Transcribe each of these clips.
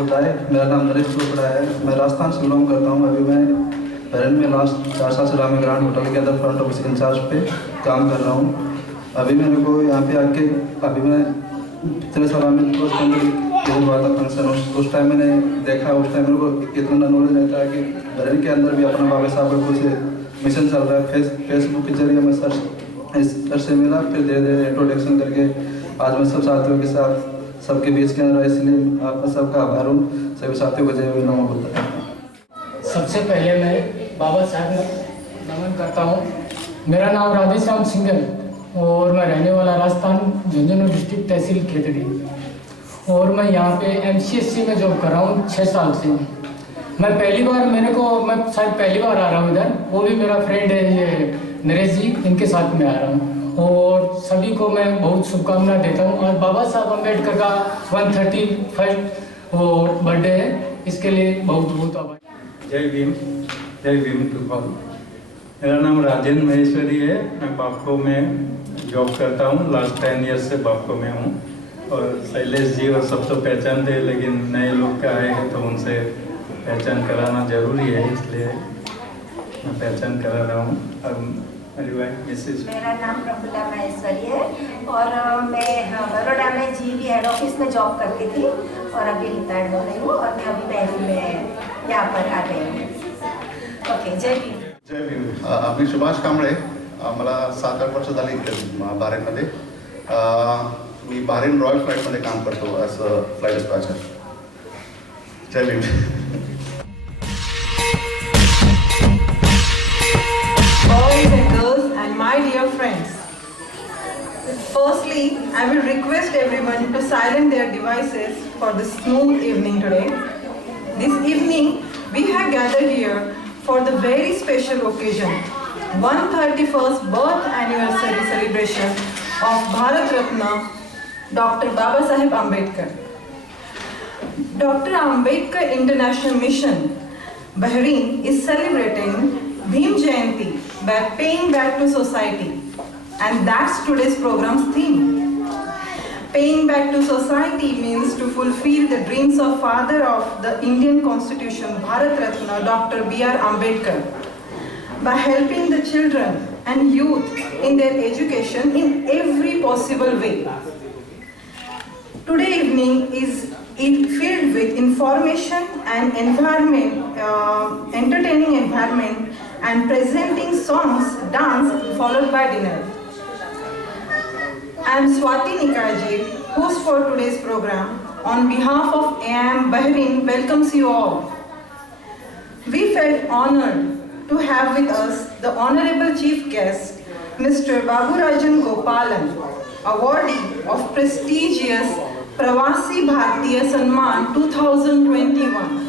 बताएं। मेरा नाम नरेश चोपड़ा है, मैं राजस्थान से बिलोंग करता हूँ। अभी मैं बहरन में लास्ट 4 साल से रामी ग्रांड होटल के अंदर फ्रंट ऑफिस इंचार्ज पे काम कर रहा हूँ। अभी मेरे को यहाँ पे आके अभी मैं पिछले साल रामी कोर्स के अंदर हुआ था फंक्शन, उस टाइम मैंने देखा, उस टाइम मेरे को इतना नॉलेज रहता है कि बहरन के अंदर भी अपना बाबा साहब का कुछ मिशन चल रहा है। फेसबुक के जरिए मैं सर से मिला, फिर धीरे धीरे इंट्रोडक्शन करके आज मैं सब साथियों के साथ सबके बीच के अंदर, इसलिए आपका सबका आभार हूँ। सभी साथियों को जय विनम्र बोलता हूँ। सबसे पहले मैं बाबा साहब को नमन करता हूँ। मेरा नाम राधेश्याम सिंह है और मैं रहने वाला राजस्थान झुंझुनू डिस्ट्रिक्ट तहसील खेतड़ी, और मैं यहाँ पे MCSC में जॉब कर रहा हूँ 6 साल से। मैं शायद पहली बार आ रहा हूँ इधर, वो भी मेरा फ्रेंड है ये नरेश जी, इनके साथ में आ रहा हूँ। और सभी को मैं बहुत शुभकामना देता हूँ। और बाबा साहब अम्बेडकर का 131st वो बर्थडे है, इसके लिए बहुत बहुत आभार। जय भीम टू ऑल। मेरा नाम राजेंद्र महेश्वरी है, मैं बापको में जॉब करता हूँ। लास्ट 10 ईयर्स से बापको में हूँ। और शैलेश जी और सब तो पहचानते हैं, लेकिन नए लोग का आए हैं तो उनसे पहचान कराना जरूरी है, इसलिए मैं पहचान करा रहा हूँ। अब मेरा नाम प्रफुल्ला महेश्वरी है और मैं बड़ौदा में GV हेड ऑफिस में जॉब करती थी और अभी रिटायर्ड हो गई हूँ और मैं अभी बहरीन में यहाँ पर आ गई हूँ। ओके, जय भीम। जय भीम। मी सुभाष कांबळे, मला 7-8 वर्ष झाली इथे बहरीनमध्ये। मी बहरीन रॉयल फ्लाईटमध्ये काम करतो ॲज अ फ्लाईट डिस्पॅचर। जय Bhim. Boys and girls and my dear friends, firstly, I will request everyone to silence their devices for this smooth evening today. This evening, we have gathered here for the very special occasion, 131st birth anniversary celebration of Bharat Ratna Dr. Baba Saheb Ambedkar. Dr. Ambedkar International Mission, Bahrain is celebrating Bhim Jayanti by paying back to society, and that's today's program's theme. Paying back to society means to fulfill the dreams of father of the Indian Constitution, Bharat Ratna Dr. B.R. Ambedkar, by helping the children and youth in their education in every possible way. Today evening is filled with information and entertaining environment, and presenting songs, dance, followed by dinner. I am Swati Nikaji, host for today's program. On behalf of AM Bahrain, welcomes you all. We felt honored to have with us the Honorable Chief Guest, Mr. Baburajan Gopalan, awardee of prestigious Pravasi Bharatiya Sanman 2021.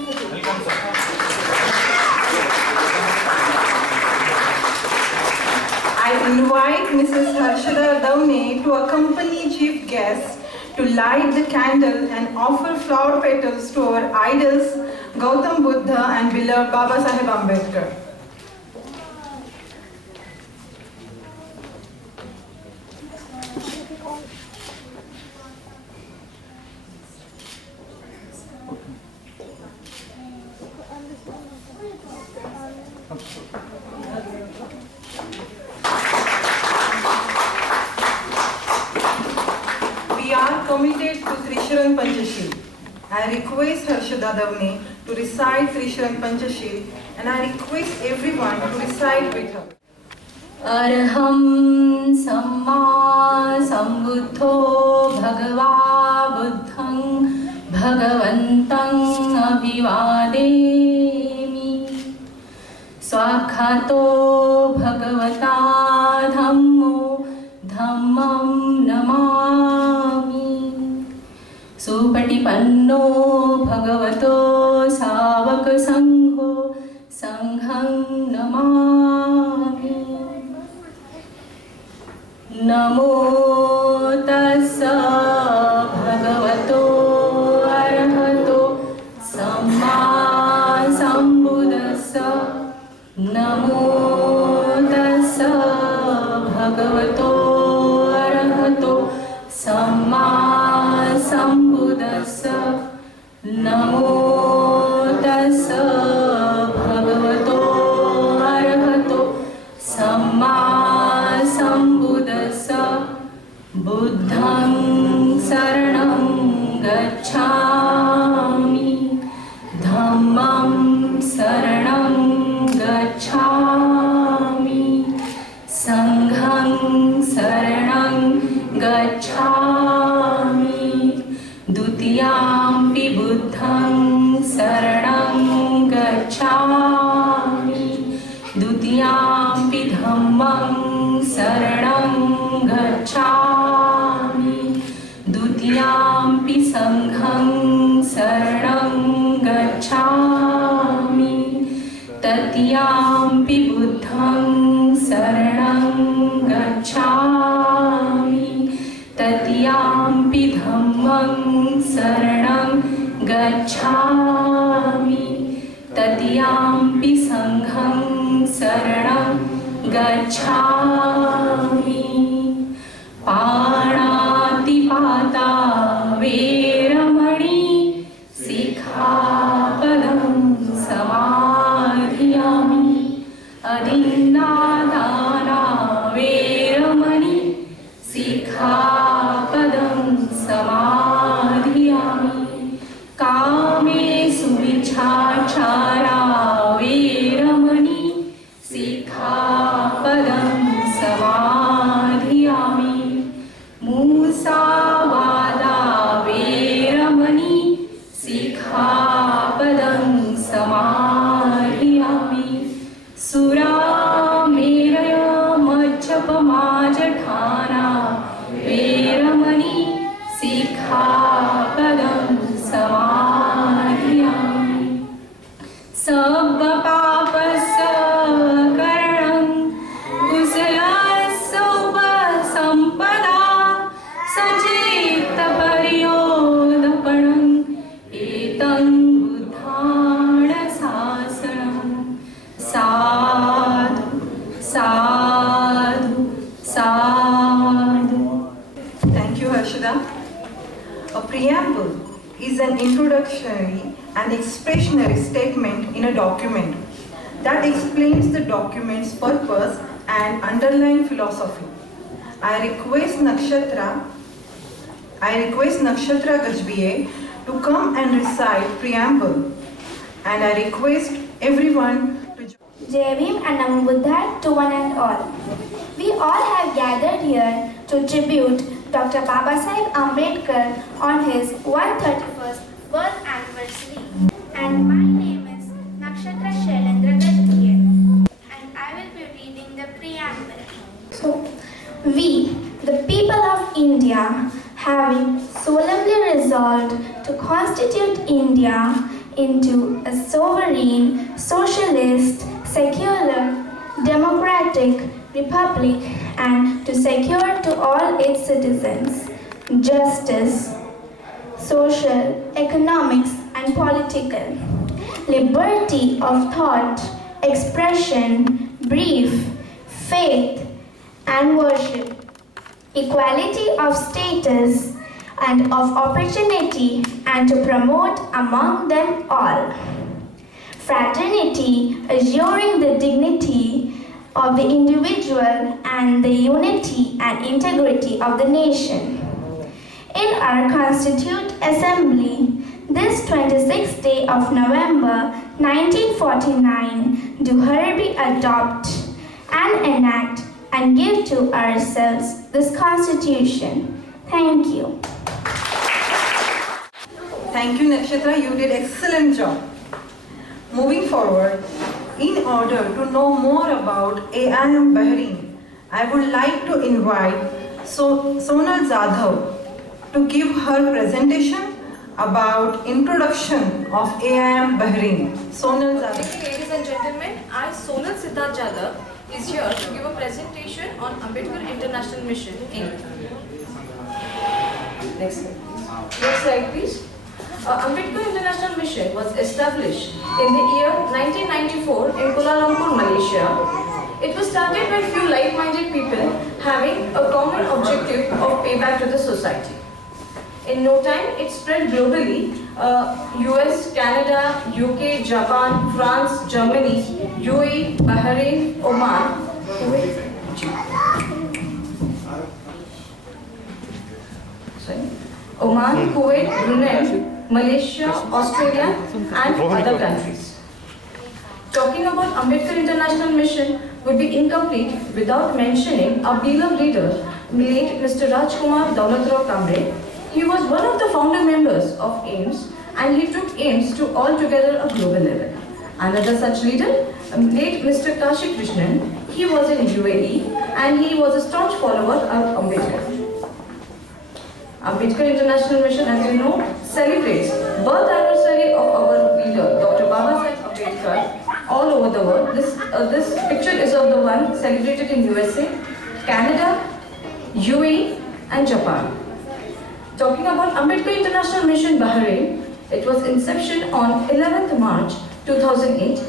I invite Mrs. Harshada Daune to accompany Chief Guest to light the candle and offer flower petals to our idols Gautam Buddha and beloved Baba Saheb Ambedkar. We are committed to Trisharan Panchashil. I request Harshada Daune to recite Trisharan Panchashil, and I request everyone to recite with her. Arham Samma Sambuddho Bhagava Buddhang Bhagavantang Abhivademi Swakhato Bhagavata Dhammo Dhammam Namami Supatipanno Bhagavato Savak Sangho Sangham Namami Namo Tassa Bhagavato Arahato Samma Sambuddhassa Namo Tassa Bhagavato Arahato Samma Sambuddhassa नमो तस्स भगवतो अरहतो सम्मा सम्बुद्दस्स बुद्धं शरणं गच्छामि धम्मं शरणं गच्छामि संघं शरणं गच्छामि द्वितीयाम्पि बुद्धं शरणं गच्छामि द्वितीयाम्पि धम्मं शरणं गच्छामि द्वितीयाम्पि संघं शरणं गच्छामि तृतीयाम्पि बुद्धं शरणं गच्छामि तृतीयाम्पि धम्मं शरणं गच्छामि तृतीयाम्पि संघं शरणं गच्छामि पाणातिपाता वेरमणि सिक्खापदं समाधियामि अदिन्नादाना वेरमणि सिक्खापदं समाधियामि कामेषु मिच्छाचारा वेरमणि सिक्खापदं समाधियामि मुसावादा वेरमणि सिक्खापदं समाधियामि सुरामेरय मज्जपमाजठाना वेरमणि सिक्खापदं समाधियामि सर्वपापस्करणं कुशलस्योपसम्पदा सचेतपर्योदपणम् एतं बुद्धाणशासनं साधु साधु साधु. Thank you, Harshada. A preamble is an introductory and expressionary statement in a document that explains the document's purpose and underlying philosophy. I request Nakshatra Gajbiye to come and recite preamble, and I request everyone to join. Jai Bhim and Namo Buddhaya to one and all. We all have gathered here to tribute Dr. Babasaheb Ambedkar on his 131st birth anniversary. And my name is Nakshatra Shailendra Gajbiye, and I will be reading the preamble. So, we, the people of India, having solemnly resolved to constitute India into a sovereign, socialist, secular, democratic republic, and to secure to all its citizens justice, social, economics, and political, liberty of thought, expression, belief, faith, and worship, equality of status and of opportunity, and to promote among them all fraternity, assuring the dignity of the individual and the unity and integrity of the nation. In our Constituent Assembly, this 26th day of November 1949, do hereby adopt and enact and give to ourselves this Constitution. Thank you. Thank you, Nakshatra. You did excellent job. Moving forward, in order to know more about AIM Bahrain, I would like to invite Sonal Jadhav to give her presentation about introduction of AIM Bahrain. Sonal Jadhav. Ladies and gentlemen, I, Sonal Siddharth Jadhav, is here to give a presentation on Ambedkar International Mission, Inc. Next slide, please. Next slide, please. Ambedkar International Mission was established in the year 1994 in Kuala Lumpur, Malaysia. It was started by few like-minded people having a common objective of payback to the society. In no time, it spread globally. US, Canada, UK, Japan, France, Germany, UAE, Bahrain, Oman, Kuwait, Brunei, Malaysia, Australia, and other countries. Talking about Ambedkar International Mission would be incomplete without mentioning our beloved leader, late Mr. Rajkumar Daulatrao Kamble. He was one of the founder members of AIMS, and he took AIMS to altogether a global level. Another such leader, late Mr. Kashi Krishnan, he was in UAE, and he was a staunch follower of Ambedkar. Ambedkar International Mission, as you know, celebrates birth anniversary of our leader, Dr. Babasaheb Ambedkar, all over the world. This picture is of the one celebrated in USA, Canada, UAE, and Japan. Talking about Ambedkar International Mission Bahrain, it was inception on 11th March 2008.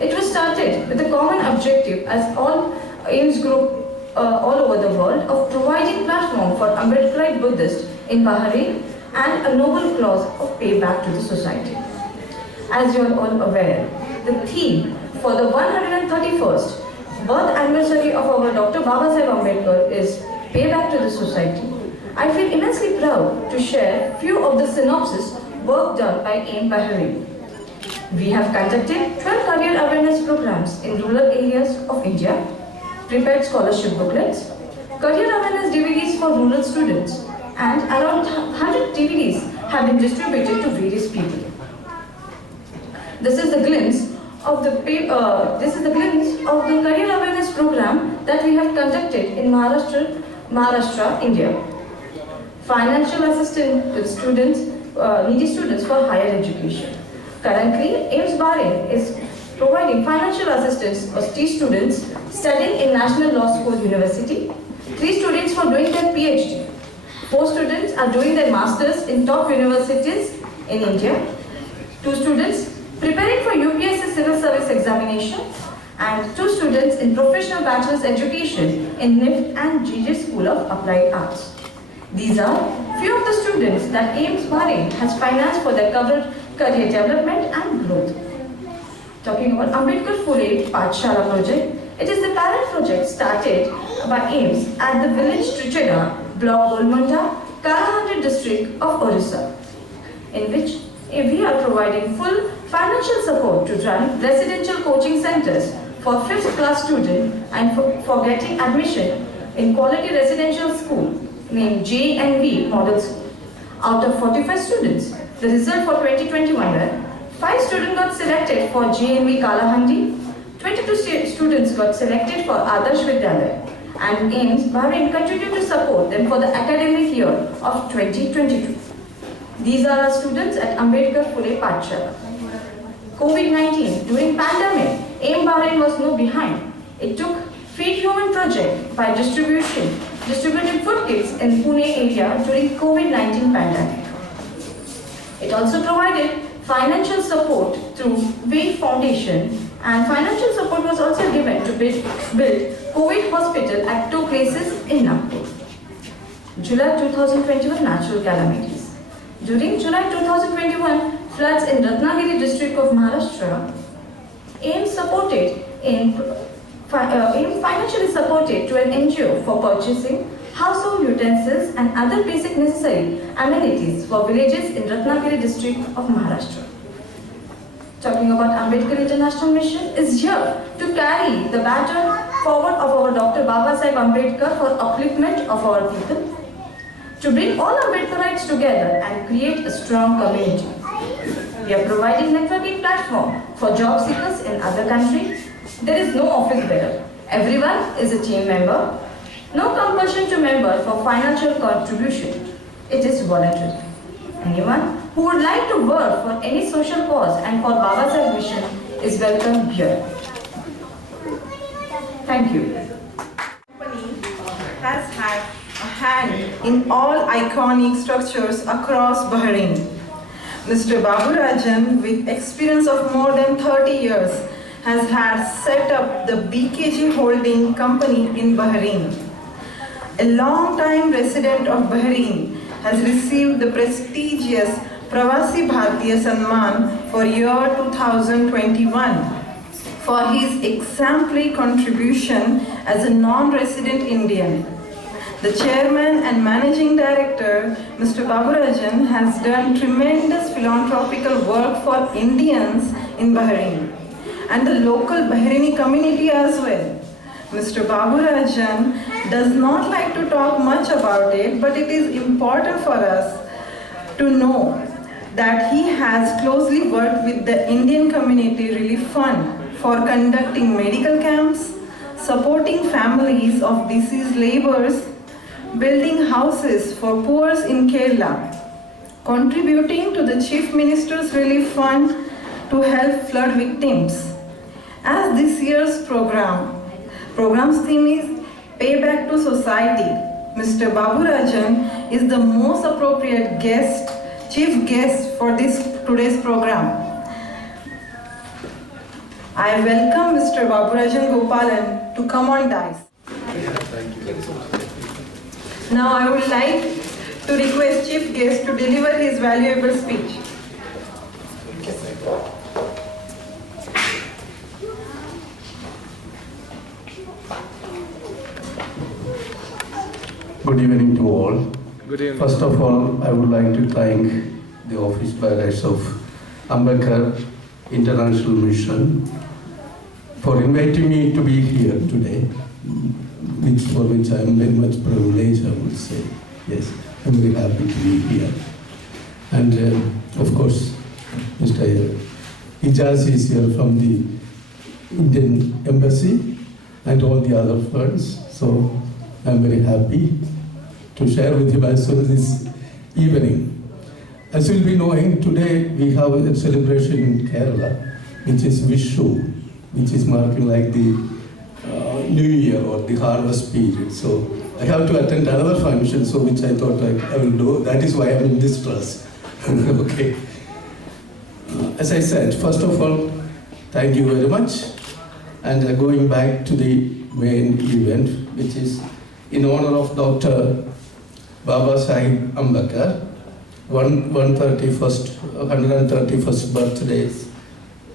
It was started with a common objective, as all AIMS group all over the world, of providing platform for Ambedkarite Buddhists in Bahrain and a noble cause of payback to the society. As you are all aware, the theme for the 131st birth anniversary of our Dr. Babasaheb Ambedkar is Payback to the Society. I feel immensely proud to share few of the synopsis work done by AIM Bahrain. We have conducted 12 career awareness programs in rural areas of India, prepared scholarship booklets, career awareness DVDs for rural students, and around 100 DVDs have been distributed to various people. This is the glimpse of the career awareness program that we have conducted in Maharashtra, India. Financial assistance to students, needy students for higher education. Currently, AIMS Bahrain is providing financial assistance for 3 students studying in National Law School University, 3 students for doing their PhD, 4 students are doing their masters in top universities in India, 2 students preparing for UPSC Civil Service Examination, and 2 students in professional bachelor's education in NIFT and GJ School of Applied Arts. These are few of the students that AIMS Bahrain has financed for their career development and growth. Talking about Ambedkar Phule Pathshala project, it is the parent project started by AIMS at the village Tricheda, block Golmanda, Kalahandri district of Orissa, in which we are providing full financial support to run residential coaching centers for 5th class students and for getting admission in quality residential school named JNV Model School. Out of 45 students, the result for 2021 were 5 students got selected for JNV Kalahandri, 22 students got selected for Adarsh Vidyalaya, and AIMS Bahrain continued to support them for the academic year of 2022. These are our students at Ambedkar Phule Pathshala. COVID-19, during pandemic, AIM Bahrain was no behind. It took Feed Human project by distributing food kits in Pune area during COVID-19 pandemic. It also provided financial support through Wave Foundation, and financial support was also given to build COVID hospital at 2 places in Nagpur. July 2021 natural calamities. During July 2021 floods in Ratnagiri district of Maharashtra, AIM financially supported to an NGO for purchasing household utensils and other basic necessary amenities for villages in Ratnagiri district of Maharashtra. Talking about Ambedkar International Mission is here to carry the baton forward of our Dr. Babasaheb Ambedkar for upliftment of our people, to bring all Ambedkarites together and create a strong community. We are providing networking platform for job seekers in other countries. There is no office bearer. Everyone is a team member. No compulsion to member for financial contribution. It is voluntary. Anyone who would like to work for any social cause and for Babasaheb Mission is welcome here. Thank you. Company has had a hand in all iconic structures across Bahrain. Mr. Babu Rajan, with experience of more than 30 years, has had set up the BKG Holding Company in Bahrain. A long-time resident of Bahrain has received the prestigious Pravasi Bharatiya Samman for year 2021 for his exemplary contribution as a non-resident Indian. The chairman and managing director, Mr. Baburajan, has done tremendous philanthropical work for Indians in Bahrain and the local Bahraini community as well. Mr. Baburajan does not like to talk much about it, but it is important for us to know that he has closely worked with the Indian Community Relief Fund for conducting medical camps, supporting families of deceased laborers, building houses for poor in Kerala, contributing to the Chief Minister's Relief Fund to help flood victims. As this year's program's theme is Payback to Society, Mr. Baburajan is the most appropriate chief guest for today's program. I welcome Mr. Baburajan Gopalan to come on dais. Now I would like to request chief guest to deliver his valuable speech. Good evening to all. Good evening. First of all, I would like to thank the office bearers of Ambedkar International Mission for inviting me to be here today, for which I am very much privileged, I would say. Yes, I'm very happy to be here. And of course, Mr. Ijaz is here from the Indian Embassy and all the other friends. So I'm very happy to share with you as well this evening. As you'll be knowing, today we have a celebration in Kerala, which is Vishu, which is marking like the New Year or the harvest period. So I have to attend another function, so which I thought I will do. That is why I'm in this dress. Okay. As I said, first of all, thank you very much. And going back to the main event, which is in honor of Dr. Baba Sahib Ambedkar, 131st birthday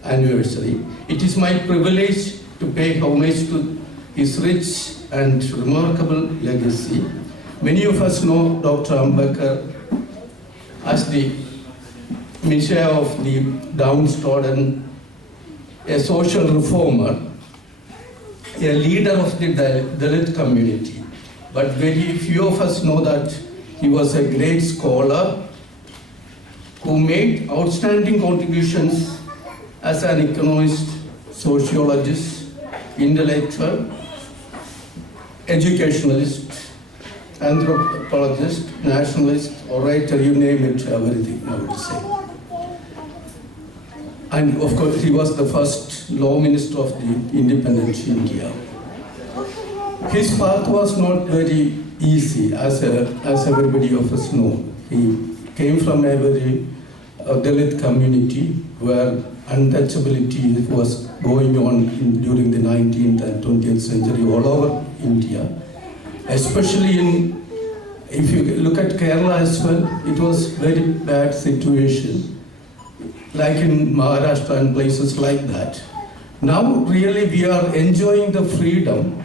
anniversary. It is my privilege to pay homage to his rich and remarkable legacy. Many of us know Dr. Ambedkar as the Messiah of the downtrodden, a social reformer, a leader of the Dalit community. But very few of us know that he was a great scholar who made outstanding contributions as an economist, sociologist, intellectual, educationalist, anthropologist, nationalist, orator, you name it, everything, I would say. And of course, he was the first law minister of the independent India. His path was not very easy, as everybody of us know. He came from a very Dalit community where untouchability was going on during the 19th and 20th century all over India. Especially if you look at Kerala as well, it was very bad situation, like in Maharashtra and places like that. Now really we are enjoying the freedom.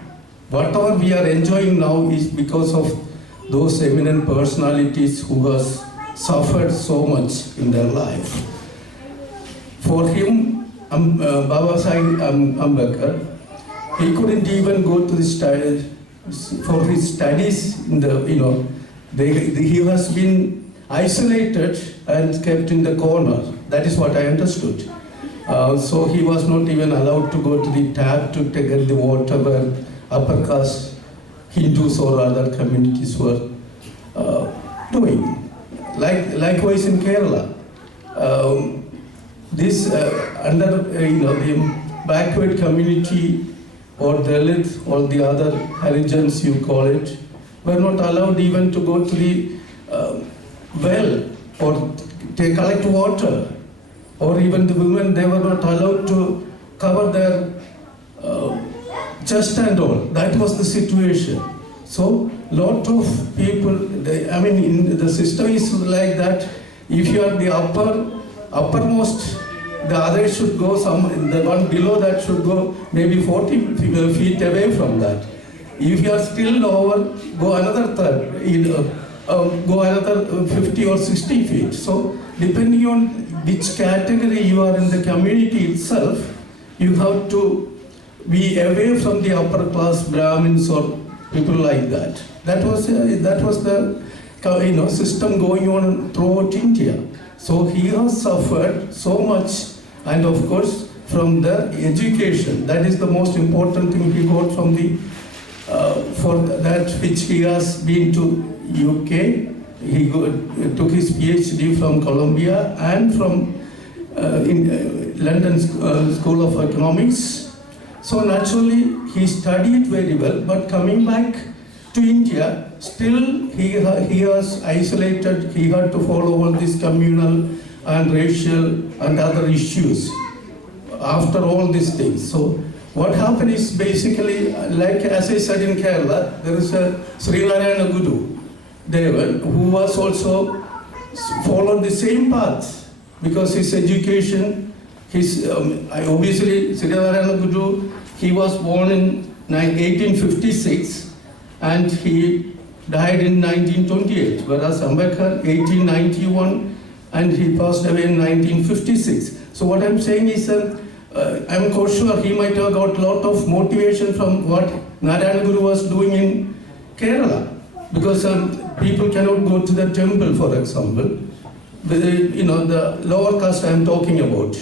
Whatever we are enjoying now is because of those eminent personalities who has suffered so much in their life. For him, Baba Sahib Ambedkar, he couldn't even go to the studies, for his studies in the, he has been isolated and kept in the corner. That is what I understood. So he was not even allowed to go to the tap to get the water where upper caste Hindus or other communities were doing. Likewise in Kerala, this under the backward community or Dalit or the other Harijans you call it, were not allowed even to go to the well or collect water, or even the women, they were not allowed to cover their chest and all. That was the situation. So lot of people, the system is like that. If you are the uppermost, the other should go the one below that should go maybe 40 feet away from that. If you are still lower, go another 50 or 60 feet. So depending on which category you are in the community itself, you have to be away from the upper class Brahmins or people like that. That was the system going on throughout India. So he has suffered so much, and of course from the education. That is the most important thing he got from the for that which he has been to UK. He took his PhD from Columbia and from London School of Economics. So naturally he studied very well, but coming back to India, still he was isolated. He had to follow all these communal and racial and other issues after all these things. So what happened is basically, like as I said in Kerala, there is a Srinarayana Guru Devan who was also followed the same path because his education, obviously Srinarayana Guru, he was born in 1856 and he died in 1928, whereas Ambedkar 1891 and he passed away in 1956. So what I'm saying is I'm quite sure he might have got a lot of motivation from what Narayana Guru was doing in Kerala, because people cannot go to the temple, for example. The lower caste I'm talking about,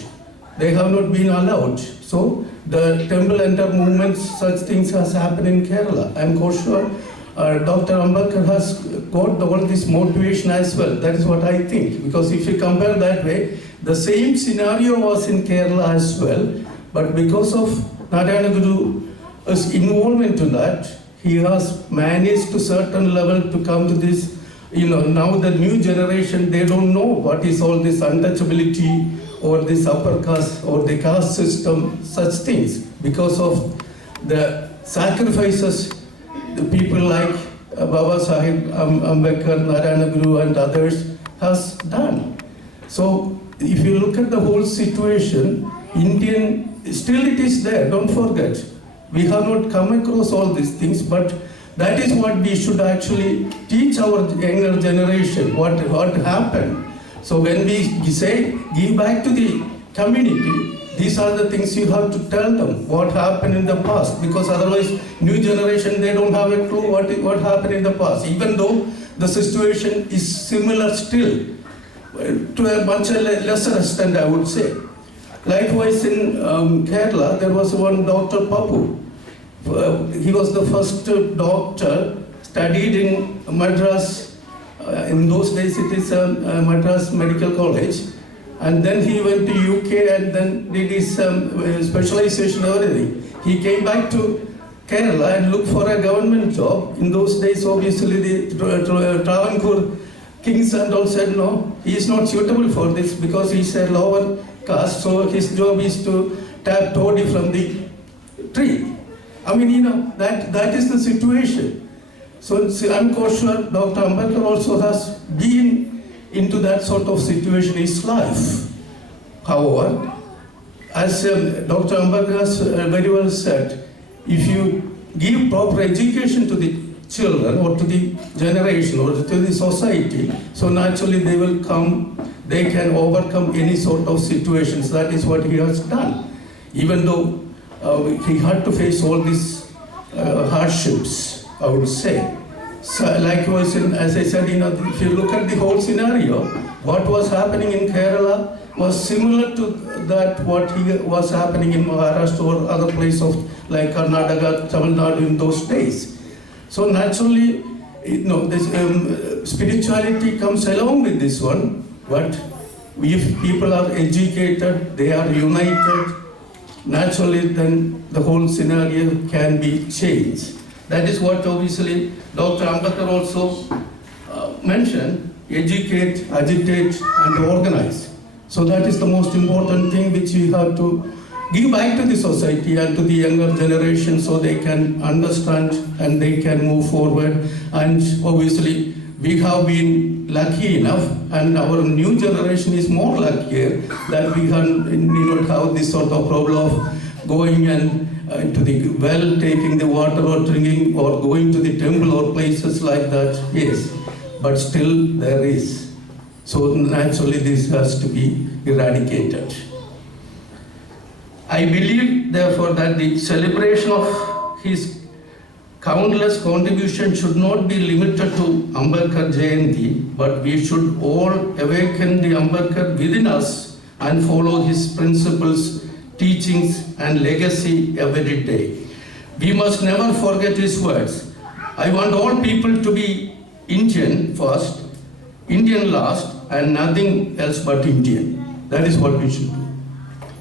they have not been allowed. So the temple enter movements, such things has happened in Kerala. I'm quite sure Dr. Ambedkar has got all this motivation as well. That is what I think, because if you compare that way, the same scenario was in Kerala as well, but because of Narayana Guru's involvement in that, he has managed to certain level to come to this, now the new generation, they don't know what is all this untouchability or this upper caste or the caste system, such things, because of the sacrifices the people like Baba Sahib Ambedkar, Narayana Guru and others has done. So if you look at the whole situation, still it is there, don't forget. We have not come across all these things, but that is what we should actually teach our younger generation, what happened. So when we say, give back to the community, these are the things you have to tell them, what happened in the past, because otherwise, new generation, they don't have a clue what happened in the past, even though the situation is similar still, to a much lesser extent, I would say. Likewise, in Kerala, there was one Dr. Papu. He was the first doctor, studied in Madras. In those days, it is Madras Medical College. And then he went to UK and then did his specialization and everything. He came back to Kerala and looked for a government job. In those days, obviously, the Travancore kings and all said, no, he is not suitable for this because he is a lower caste, so his job is to tap toddy from the tree. I mean, that is the situation. So I'm quite sure Dr. Ambedkar also has been into that sort of situation in his life. However, as Dr. Ambedkar has very well said, if you give proper education to the children or to the generation or to the society, so naturally they can overcome any sort of situations. That is what he has done. Even though he had to face all these hardships, I would say. So likewise, as I said, if you look at the whole scenario, what was happening in Kerala was similar to that what was happening in Maharashtra or other places like Karnataka, Tamil Nadu in those days. So naturally, this spirituality comes along with this one. But if people are educated, they are united, naturally then the whole scenario can be changed. That is what obviously Dr. Ambedkar also mentioned, educate, agitate and organize. So that is the most important thing which you have to give back to the society and to the younger generation so they can understand and they can move forward. And obviously, we have been lucky enough, and our new generation is more luckier that we can not have this sort of problem of going and to the well, taking the water or drinking, or going to the temple or places like that. Yes, but still there is. So naturally this has to be eradicated. I believe therefore that the celebration of his countless contributions should not be limited to Ambedkar Jayanti, but we should all awaken the Ambedkar within us and follow his principles, teachings and legacy every day. We must never forget his words. I want all people to be Indian first, Indian last, and nothing else but Indian. That is what we should do.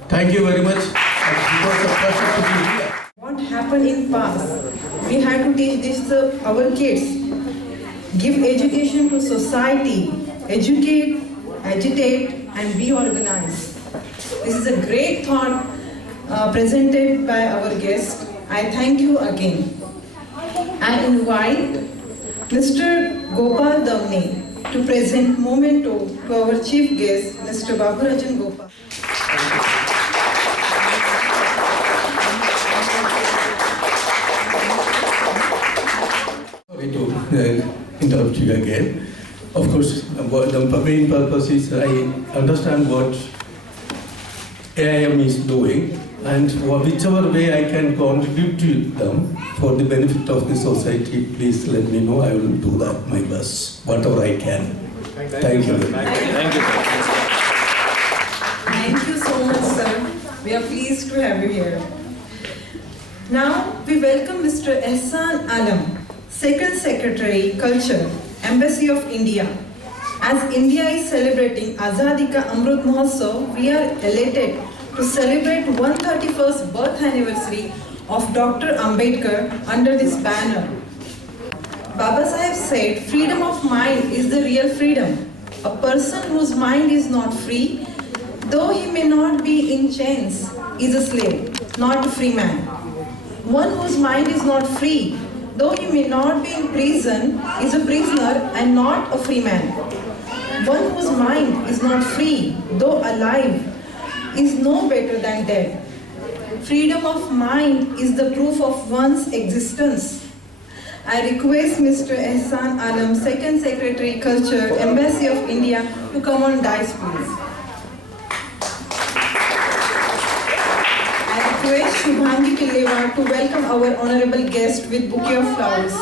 Thank you very much. It was a pleasure to be here. What happened in past? We had to teach this to our kids. Give education to society. Educate, agitate, and be organized. This is a great thought presented by our guest. I thank you again. I invite Mr. Gopal Damne to present memento to our chief guest, Mr. Baburajan Gopal. Sorry to interrupt you again. Of course, the main purpose is I understand what AIM is doing, and whichever way I can contribute to them for the benefit of the society, please let me know. I will do that my best, whatever I can. Thank you. Thank you so much, sir. We are pleased to have you here. Now, we welcome Mr. Ehsan Alam, Second Secretary, Culture, Embassy of India. As India is celebrating Azadi Ka Amrit Mahotsav, we are elated to celebrate 131st birth anniversary of Dr. Ambedkar under this banner. Baba Saheb said, freedom of mind is the real freedom. A person whose mind is not free, though he may not be in chains, is a slave, not a free man. One whose mind is not free, though he may not be in prison, is a prisoner and not a free man. One whose mind is not free, though alive, is no better than dead. Freedom of mind is the proof of one's existence. I request Mr. Ehsan Alam, Second Secretary, Culture, Embassy of India, to come on dais, please. I request Shubhangi Pillewar to welcome our honorable guest with bouquet of flowers.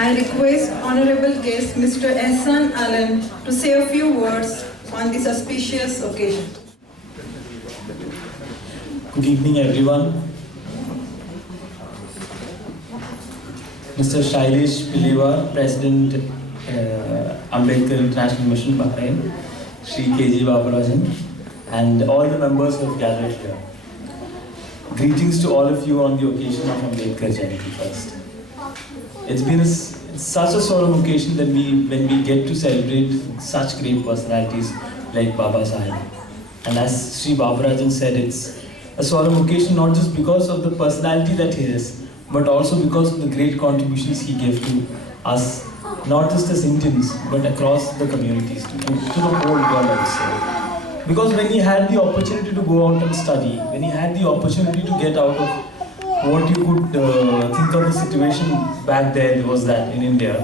I request honorable guest Mr. Ehsan Alam to say a few words on this auspicious occasion. Good evening, everyone. Mr. Shailesh Pillewar, President, Ambedkar International Mission, Bahrain, Shri K.G. Baburajan, and all the members who have gathered here. Greetings to all of you on the occasion of Ambedkar Jayanti first. It's been such a solemn occasion that when we get to celebrate such great personalities like Baba Saheb. And as Shri Baburajan said, it's a solemn occasion not just because of the personality that he is, but also because of the great contributions he gave to us, not just as Indians, but across the communities, to the whole world, I would say. Because when he had the opportunity to go out and study, when he had the opportunity to get out of what you could think of the situation back then was that in India,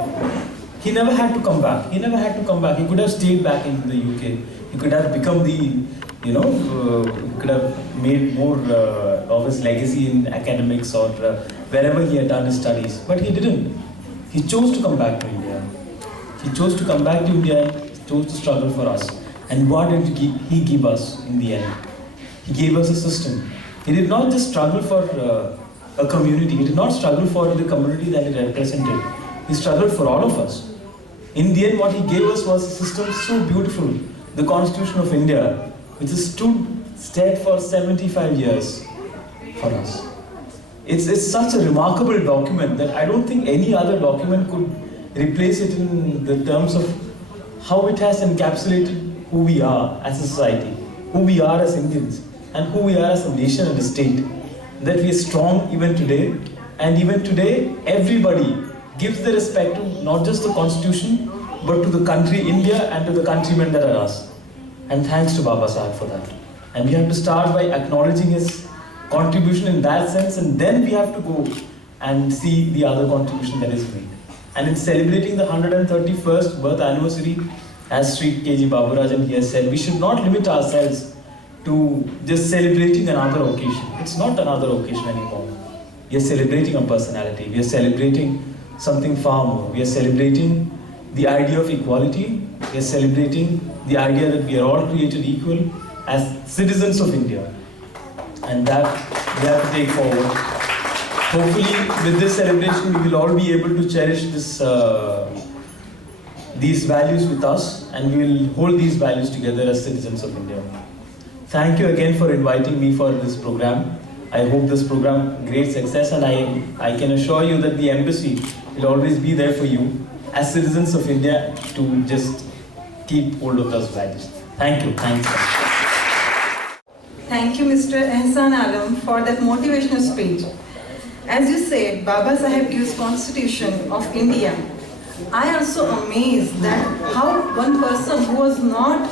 he never had to come back. He never had to come back. He could have stayed back in the UK. He could have become the, could have made more of his legacy in academics or wherever he had done his studies. But he didn't. He chose to come back to India. He chose to come back to India, he chose to struggle for us. And what did he give us in the end? He gave us a system. He did not just struggle for a community. He did not struggle for the community that he represented. He struggled for all of us. In the end, what he gave us was a system so beautiful, the Constitution of India, which has stood stead for 75 years for us. It's such a remarkable document that I don't think any other document could replace it in the terms of how it has encapsulated who we are as a society, who we are as Indians, and who we are as a nation and a state. That we are strong even today, and even today everybody gives the respect to not just the constitution, but to the country India and to the countrymen that are us. And thanks to Baba Saheb for that. And we have to start by acknowledging his contribution in that sense, and then we have to go and see the other contribution that is made. And in celebrating the 131st birth anniversary, as Sri K.G. Babarajan here said, we should not limit ourselves to just celebrating another occasion. It's not another occasion anymore. We are celebrating a personality. We are celebrating something far more. We are celebrating the idea of equality. We are celebrating the idea that we are all created equal as citizens of India. And that we have to take forward. Hopefully, with this celebration, we will all be able to cherish these values with us, and we will hold these values together as citizens of India. Thank you again for inviting me for this program. I hope this program great success, and I can assure you that the embassy will always be there for you as citizens of India to just keep hold of those values. Thank you. Thanks. Thank you, Mr. Ehsan Alam, for that motivational speech. As you said, Baba Saheb gives Constitution of India. I am also amazed that how one person who was not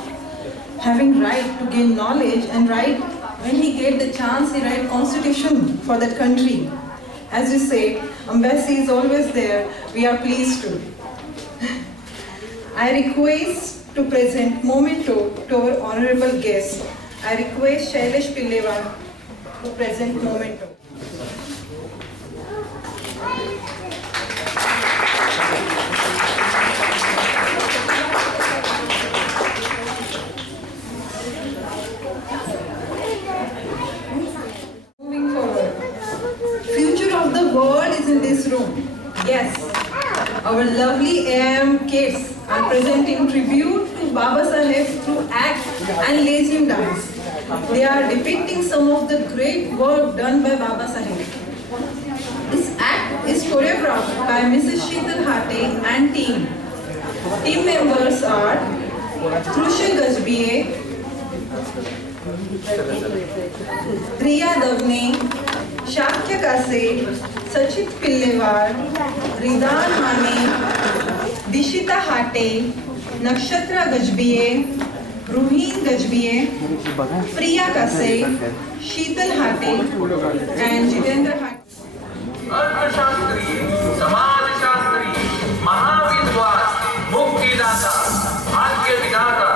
having right to gain knowledge and right, when he get the chance, he write Constitution for that country. As you say, embassy is always there. We are pleased to. I request to present memento to our honorable guest. I request Shailesh Pillewar to present memento. Moving forward, future of the world is in this room. Yes, our lovely AM kids are presenting tribute to Baba Saheb through act and Legion dance. They are depicting some of the great work done by Baba Saheb. This act is choreographed by Mrs. Sheetal Hate and team. Team members are Trusha Gajbiye, Priya Davne, Shakya Kase, Sachit Pillewar, Ridan Mane, Dishita Hate, Nakshatra Gajbiye, Ruhin Gajbiye, Priya Kase, Sheetal Hate, and Jitendra Hate. अर्थशास्त्री, समाजशास्त्री, महाविद्वान, मुक्तिदाता, भाग्य विधाता,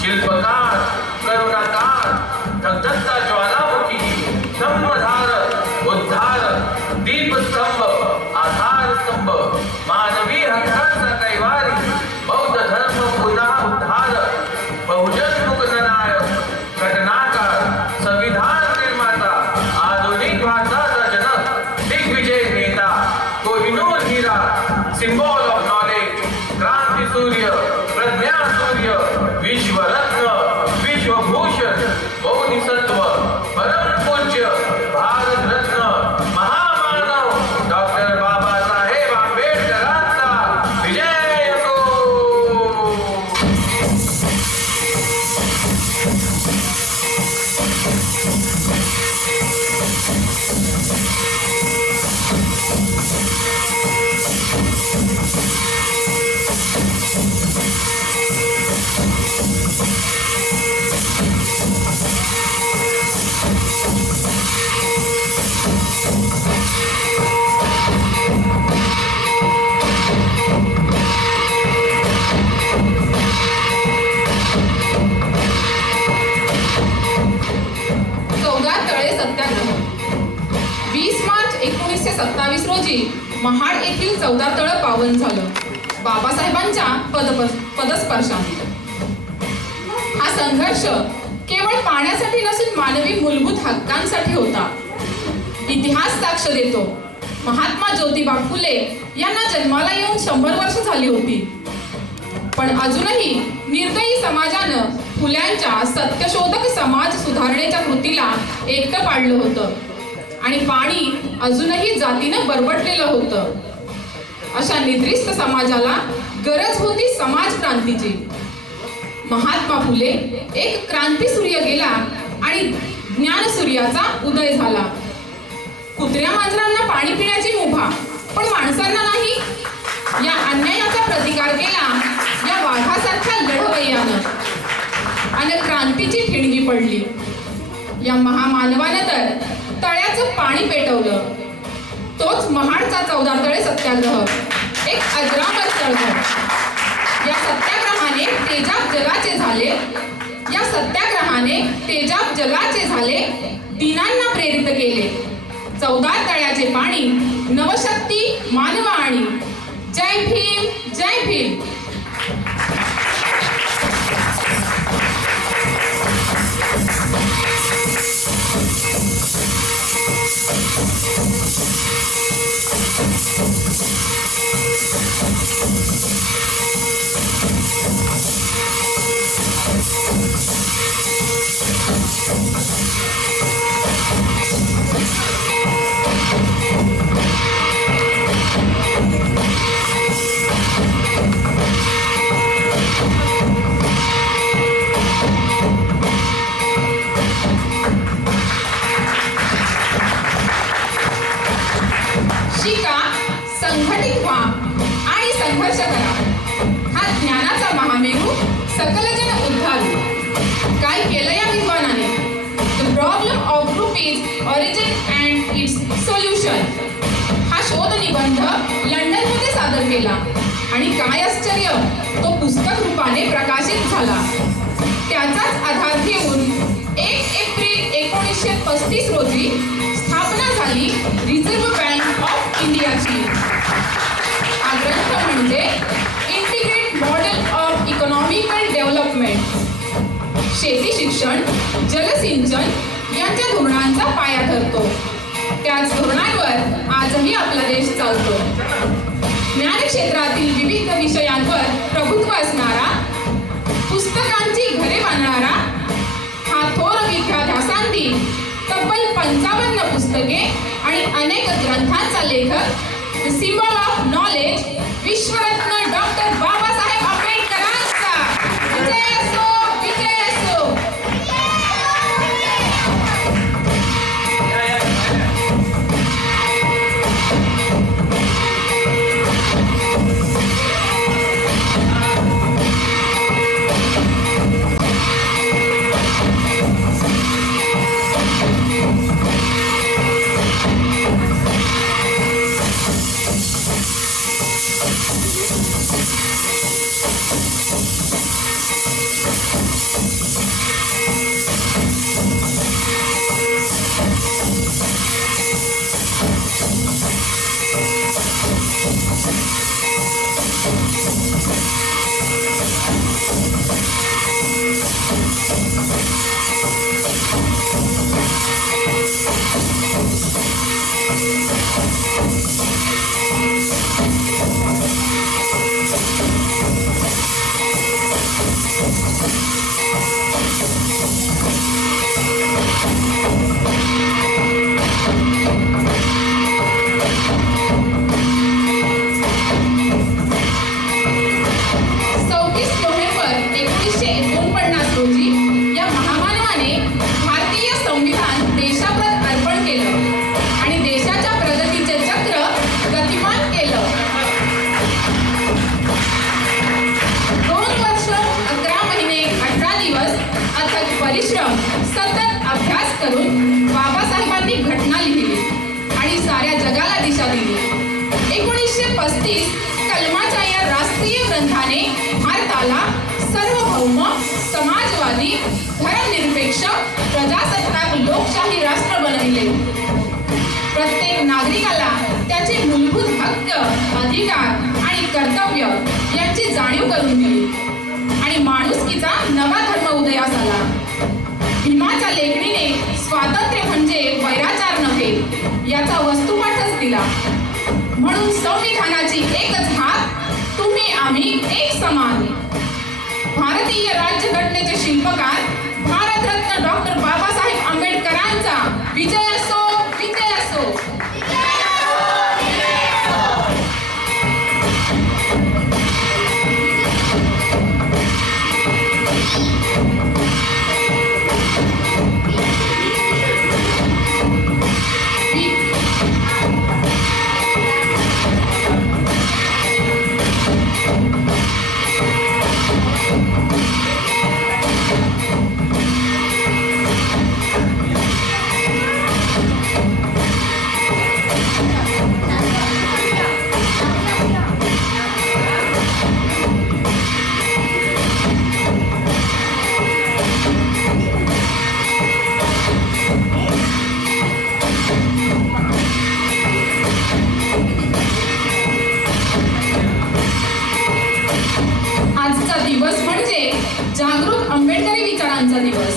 शिल्पकार, करुणाकार, धगधगता ज्वालामुखी, संवधारक, उद्धारक, दीपस्तंभ, आधारस्तंभ, मानवी हक्कांचा कैवारी, बौद्ध धर्म पुन्हा उद्धारक, बहुजन मुक्तनायक, घटनाकार, संविधान निर्माता, आधुनिक भारताचा जनक, दिग्विजय नेता, कोहिनूर हीरा, symbol of knowledge, क्रांति सूर्य, प्रज्ञा सूर्य, विश्व रत्न, विश्वभूषण, बोधिसत्व, परम पूज्य, भारत रत्न, महामानव, डॉक्टर बाबा साहेब आंबेडकरांचा विजय असो. सत्याग्रह 20 मार्च 1927 रोजी महाड येथील 14 तळ पावन झालं बाबासाहेबांच्या पदस्पर्शाने. हा संघर्ष केवळ पाण्यासाठी नसून मानवी मूलभूत हक्कांसाठी होता. इतिहास साक्ष देतो महात्मा ज्योतिबा फुले यांना जन्माला येऊन 100 वर्ष झाली होती, पण अजूनही निर्दयी समाजानं फुल्यांच्या सत्यशोधक समाज सुधारणेच्या कृतीला एकटं पाडलं होतं आणि पाणी अजूनही जातीनं बरबटलेलं होतं. अशा निद्रिस्त समाजाला गरज होती समाज क्रांतीची. महात्मा फुले एक क्रांतीसूर्य गेला आणि ज्ञानसूर्याचा उदय झाला. कुत्र्या मांजरांना पाणी पिण्याची मुभा, पण माणसांना नाही. या अन्यायाचा प्रतिकार केला या वाघासारख्या लढवय्यानं आणि क्रांतीची ठिणगी पडली. या महामानवानं तर तळ्याचं पाणी पेटवलं. तोच महाडचा 14 तळे सत्याग्रह, एक अजरामर चळवळ. या सत्याग्रहाने तेजाब जलाचे झाले. या सत्याग्रहाने तेजाब जलाचे झाले. दिनांना प्रेरित केले. 14 तळ्याचे पाणी नवशक्ती मानवाणी. जय भीम, जय भीम. शिका, संघटित व्हा आणि संघर्ष करा. हा ज्ञानाचा महामेरू सकलजन उद्धारू. काय केलं या विद्वानाने? The problem of group is origin and its solution. हा शोध निबंध लंडनमध्ये सादर केला आणि काय आश्चर्य, तो पुस्तक रूपाने प्रकाशित झाला. त्याचाच आधार घेऊन 1 एप्रिल 1935 रोजी स्थापना झाली रिझर्व्ह बँक ऑफ इंडियाची. हा ग्रंथ म्हणजे integrate model of economical development. शेती शिक्षण, जलसिंचन यांच्या धोरणांचा पाया ठरतो. त्याच धोरणांवर आजही आपला देश चालतो. ज्ञान क्षेत्रातील विविध विषयांवर प्रभुत्व असणारा, पुस्तकांची घरे बांधणारा हा थोर विद्याध्यासांती तब्बल 55 पुस्तके आणि अनेक ग्रंथांचा लेखक, सिम्बॉल ऑफ नॉलेज, विश्वरत्न डॉक्टर बाबासाहेब आंबेडकरांचा. विजय असो, विजय असो. समाजवादी, धर्मनिरपेक्ष, प्रजासत्ताक लोकशाही राष्ट्र बनविले. प्रत्येक नागरिकाला त्याचे मूलभूत हक्क, अधिकार आणि कर्तव्य यांची जाणीव करून दिली आणि माणुसकीचा नवा धर्म उदयास आला. भीमाच्या लेखणीने स्वातंत्र्य म्हणजे वैराचार नव्हे याचा वस्तुपाठच दिला. म्हणून संविधानाची एकच हाक, तुम्ही आम्ही एक समान. भारतीय राज्यघटनेचे शिल्पकार भारतरत्न डॉक्टर बाबासाहेब आंबेडकरांचा विजय असो, विजय असो. आजचा दिवस म्हणजे जागरूक आंबेडकरी विचारांचा दिवस.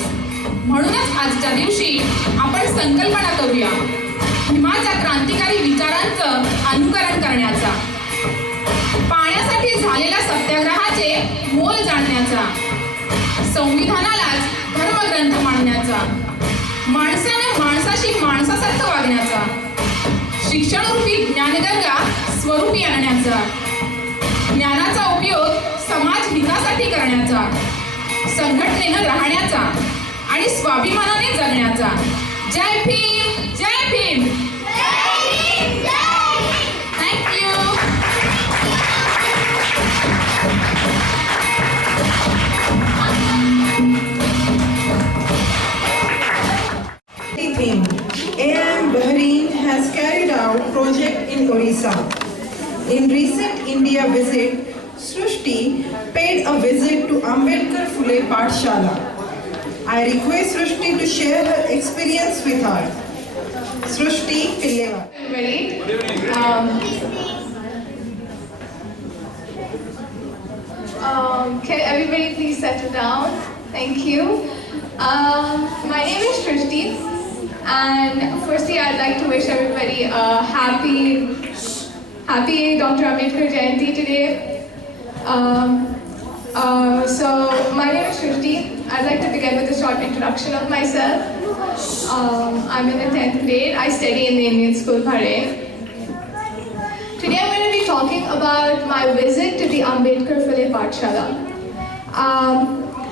म्हणूनच आजच्या दिवशी आपण संकल्पना करूया भीमाच्या क्रांतिकारी विचारांचं अनुकरण करण्याचा, पाण्यासाठी झालेल्या सत्याग्रहाचे मोल जाणण्याचा, संविधानालाच धर्मग्रंथ मानण्याचा, माणसाने माणसाशी माणसासारखं वागण्याचा, शिक्षणरूपी ज्ञानगंगा स्वरूपी आणण्याचा, ज्ञानाचा उपयोग समाज हितासाठी करण्याचा, संघटनेनं राहण्याचा आणि स्वाभिमानाने जगण्याचा. जय भीम, जय Bhim. Thank you. Theme. AIM Bahrain has carried out project in Orissa. In recent India visit, Srushti paid a visit to Ambedkar Phule Pathshala. I request Srushti to share her experience with her. Srushti Pillewar. Can everybody please settle down? Thank you. My name is Srushti, and firstly I'd like to wish everybody a happy Dr. Ambedkar Jayanti today. So my name is Srushti. I'd like to begin with a short introduction of myself. I'm in the 10th grade. I study in the Indian School, Bahrain. Today I'm going to be talking about my visit to the Ambedkar Phule Pathshala.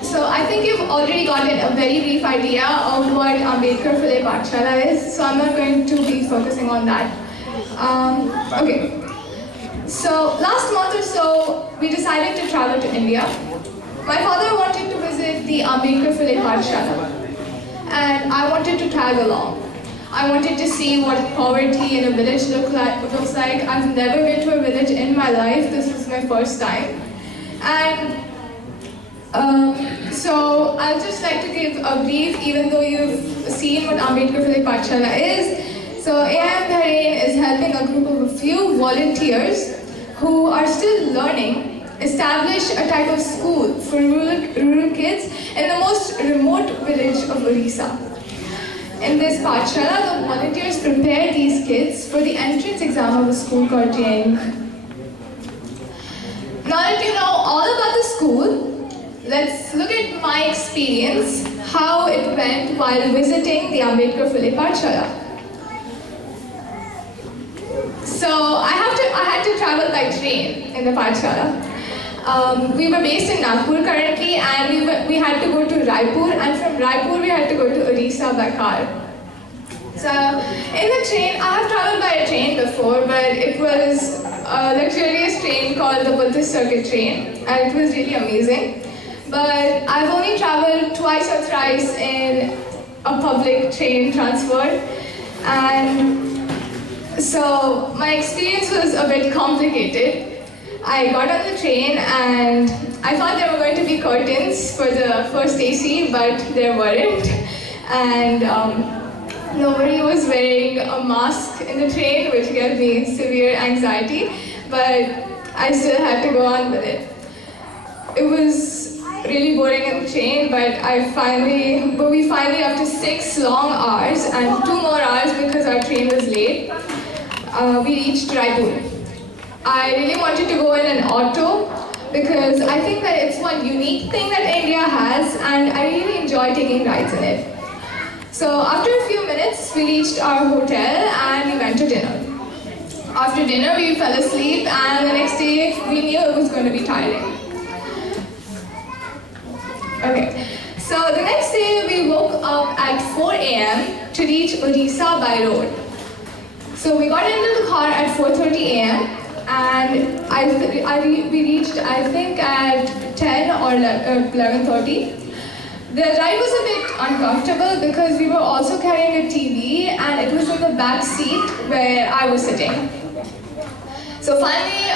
So I think you've already gotten a very brief idea of what Ambedkar Phule Pathshala is, so I'm not going to be focusing on that. Okay. So last month or so, we decided to travel to India. My father wanted to visit the Ambedkar Phule Pathshala, and I wanted to tag along. I wanted to see what poverty in a village looks like. I've never been to a village in my life. This is my first time. And so I'll just like to give a brief, even though you've seen what Ambedkar Phule Pathshala is. So AIM Bahrain is helping a group of a few volunteers who are still learning establish a type of school for rural kids in the most remote village of Orissa. In this Pathshala, the volunteers prepare these kids for the entrance exam of a school called JENG. Now that you know all about the school, let's look at my experience, how it went while visiting the Ambedkar Phule Pathshala. So I had to travel by train in the Pathshala. We were based in Nagpur currently, and we had to go to Raipur, and from Raipur we had to go to Orissa by car. So in the train, I have traveled by a train before, but it was a luxurious train called the Buddhist Circuit train, and it was really amazing. But I've only traveled twice or thrice in a public train transport, and so my experience was a bit complicated. I got on the train and I thought there were going to be curtains for the first AC, but there weren't. And nobody was wearing a mask in the train, which gave me severe anxiety, but I still had to go on with it. It was really boring in the train, but we finally, after 6 long hours and 2 more hours because our train was late, we reached Raipur. I really wanted to go in an auto because I think that it's one unique thing that India has, and I really enjoy taking rides in it. So after a few minutes, we reached our hotel and we went to dinner. After dinner, we fell asleep, and the next day we knew it was going to be tiring. Okay, so the next day we woke up at 4 a.m. to reach Orissa by road. So we got into the car at 4:30 a.m. and we reached, I think, at 10 or 11:30. The ride was a bit uncomfortable because we were also carrying a TV, and it was in the back seat where I was sitting. So finally,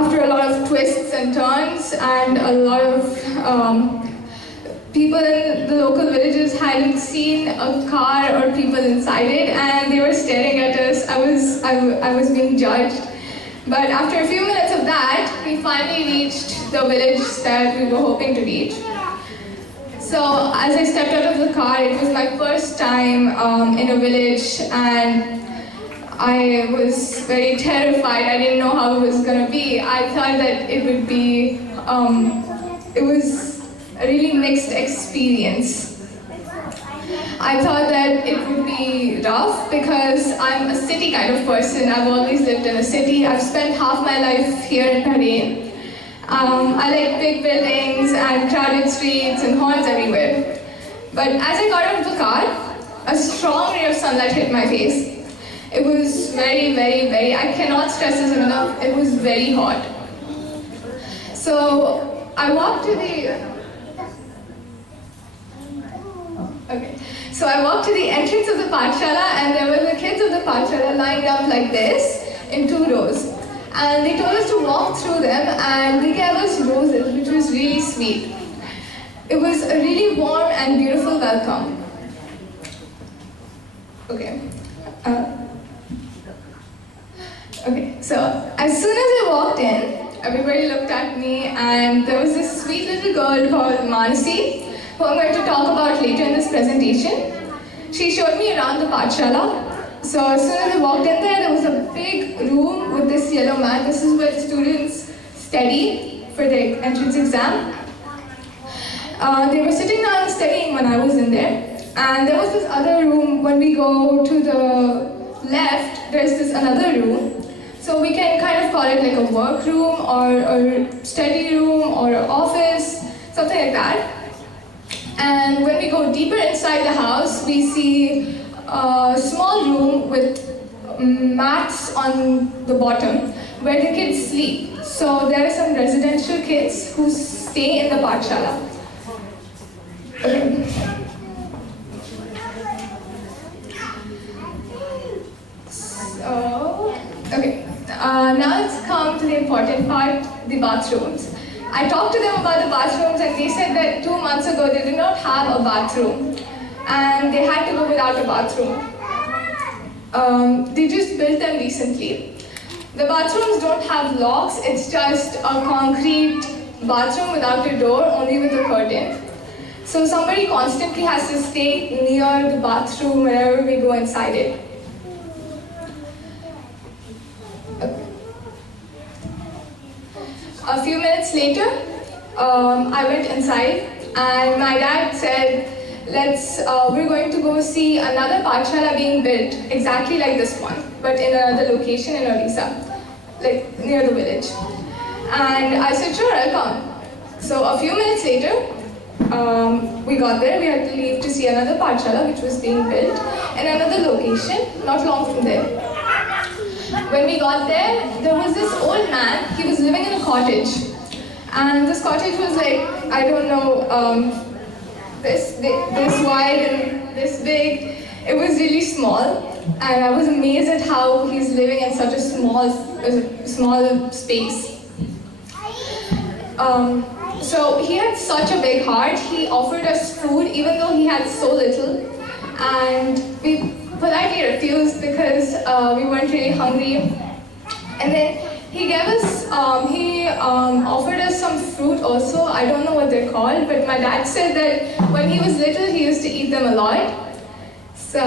after a lot of twists and turns and a lot of people in the local villages hadn't seen a car or people inside it, and they were staring at us. I was being judged But after a few minutes of that, we finally reached the village that we were hoping to reach. So as I stepped out of the car, it was my first time in a village, and I was very terrified. I didn't know how it was going to be. I thought that it would be, it was a really mixed experience. I thought that it would be rough because I'm a city kind of person. I've always lived in a city. I've spent half my life here in Bahrain. I like big buildings and crowded streets and horns everywhere. But as I got out of the car, a strong ray of sunlight hit my face. It was very, very, very, I cannot stress this enough, it was very hot. So I walked to the, So I walked to the entrance of the Pathshala, and there were the kids of the Pathshala lined up like this in 2 rows. And they told us to walk through them, and they gave us roses, which was really sweet. It was a really warm and beautiful welcome. So as soon as I walked in, everybody looked at me, and there was this sweet little girl called Manasi, who I'm going to talk about later in this presentation. She showed me around the Pathshala. So as soon as I walked in there was a big room with this yellow mat. This is where students study for their entrance exam. They were sitting down and studying when I was in there. And there was this other room. When we go to the left, there's this another room. So we can kind of call it like a work room or a study room or an office, something like that. And when we go deeper inside the house, we see a small room with mats on the bottom where the kids sleep. So there are some residential kids who stay in the Pathshala. Now let's come to the important part, the bathrooms. I talked to them about the bathrooms, and they said that 2 months ago they did not have a bathroom and they had to go without a bathroom. They just built them recently. The bathrooms don't have locks, it's just a concrete bathroom without a door, only with a curtain. So somebody constantly has to stay near the bathroom whenever we go inside it. A few minutes later, I went inside, and my dad said, we're going to go see another Pathshala being built, exactly like this one, but in another location in Odisha, like near the village. And I said, sure, I'll come. So a few minutes later, we got there. We had to leave to see another Pathshala, which was being built in another location, not long from there. When we got there, there was this old man. He was living in a cottage. And this cottage was like, I don't know, this wide and this big. It was really small. And I was amazed at how he's living in such a small space. So he had such a big heart. He offered us food even though he had so little. And we politely refused because we weren't really hungry. And then he gave us, offered us some fruit also. I don't know what they're called, but my dad said that when he was little, he used to eat them a lot. So,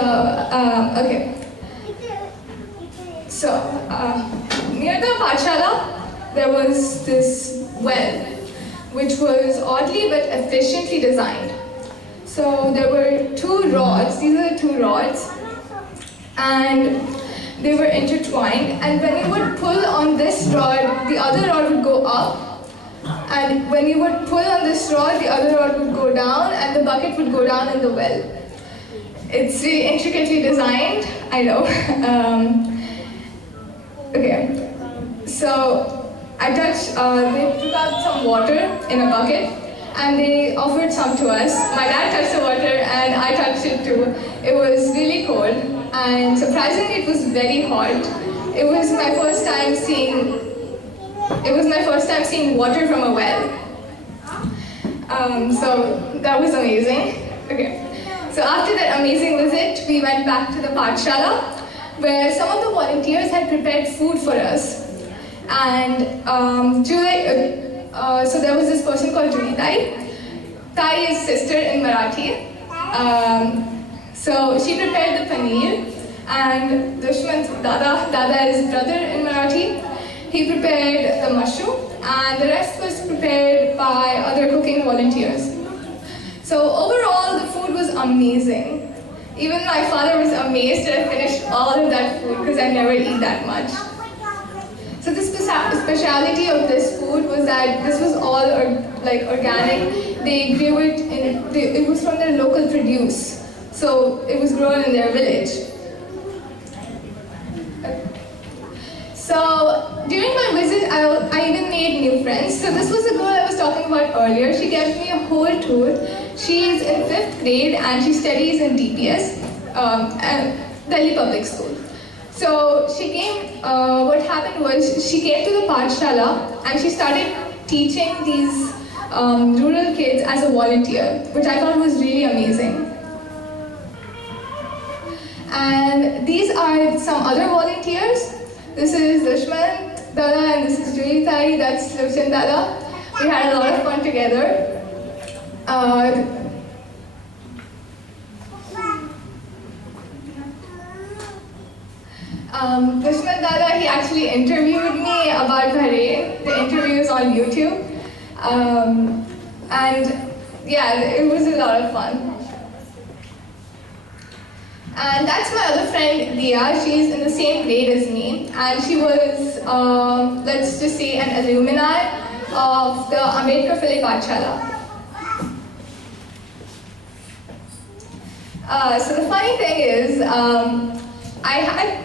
okay. So, near the Pathshala, there was this well, which was oddly but efficiently designed. So there were 2 rods, these are the 2 rods, and they were intertwined, and when you would pull on this rod, the other rod would go up, and when you would pull on this rod, the other rod would go down, and the bucket would go down in the well. It's really intricately designed, I know. Okay, so I touched, they took out some water in a bucket, and they offered some to us. My dad touched the water, and I touched it too. It was really cold, and surprisingly, it was very hot. It was my first time seeing water from a well. So that was amazing. Okay. So after that amazing visit, we went back to the Pathshala, where some of the volunteers had prepared food for us. And so there was this person called Julie Tai. Tai is sister in Marathi. So she prepared the paneer, and Dushman's Dada is brother in Marathi. He prepared the mushroom, and the rest was prepared by other cooking volunteers. So overall, the food was amazing. Even my father was amazed that I finished all of that food because I never eat that much. So the speciality of this food was that this was all organic. They grew it it was from their local produce. So it was grown in their village. So during my visit, I even made new friends. So this was the girl I was talking about earlier. She gave me a whole tour. She's in 5th grade and she studies in DPS, Delhi Public School. So she came, what happened was she came to the Pathshala and she started teaching these rural kids as a volunteer, which I thought was really amazing. And these are some other volunteers. This is Dushman Dada and this is Julie Tai, that's Luchan Dada. We had a lot of fun together. Dushman Dada, he actually interviewed me about Bahrain. The interview is on YouTube. And yeah, it was a lot of fun. And that's my other friend, Dia. She's in the same grade as me. And she was, let's just say, an alumni of the Ambedkar Philip Pathshala. So the funny thing is, I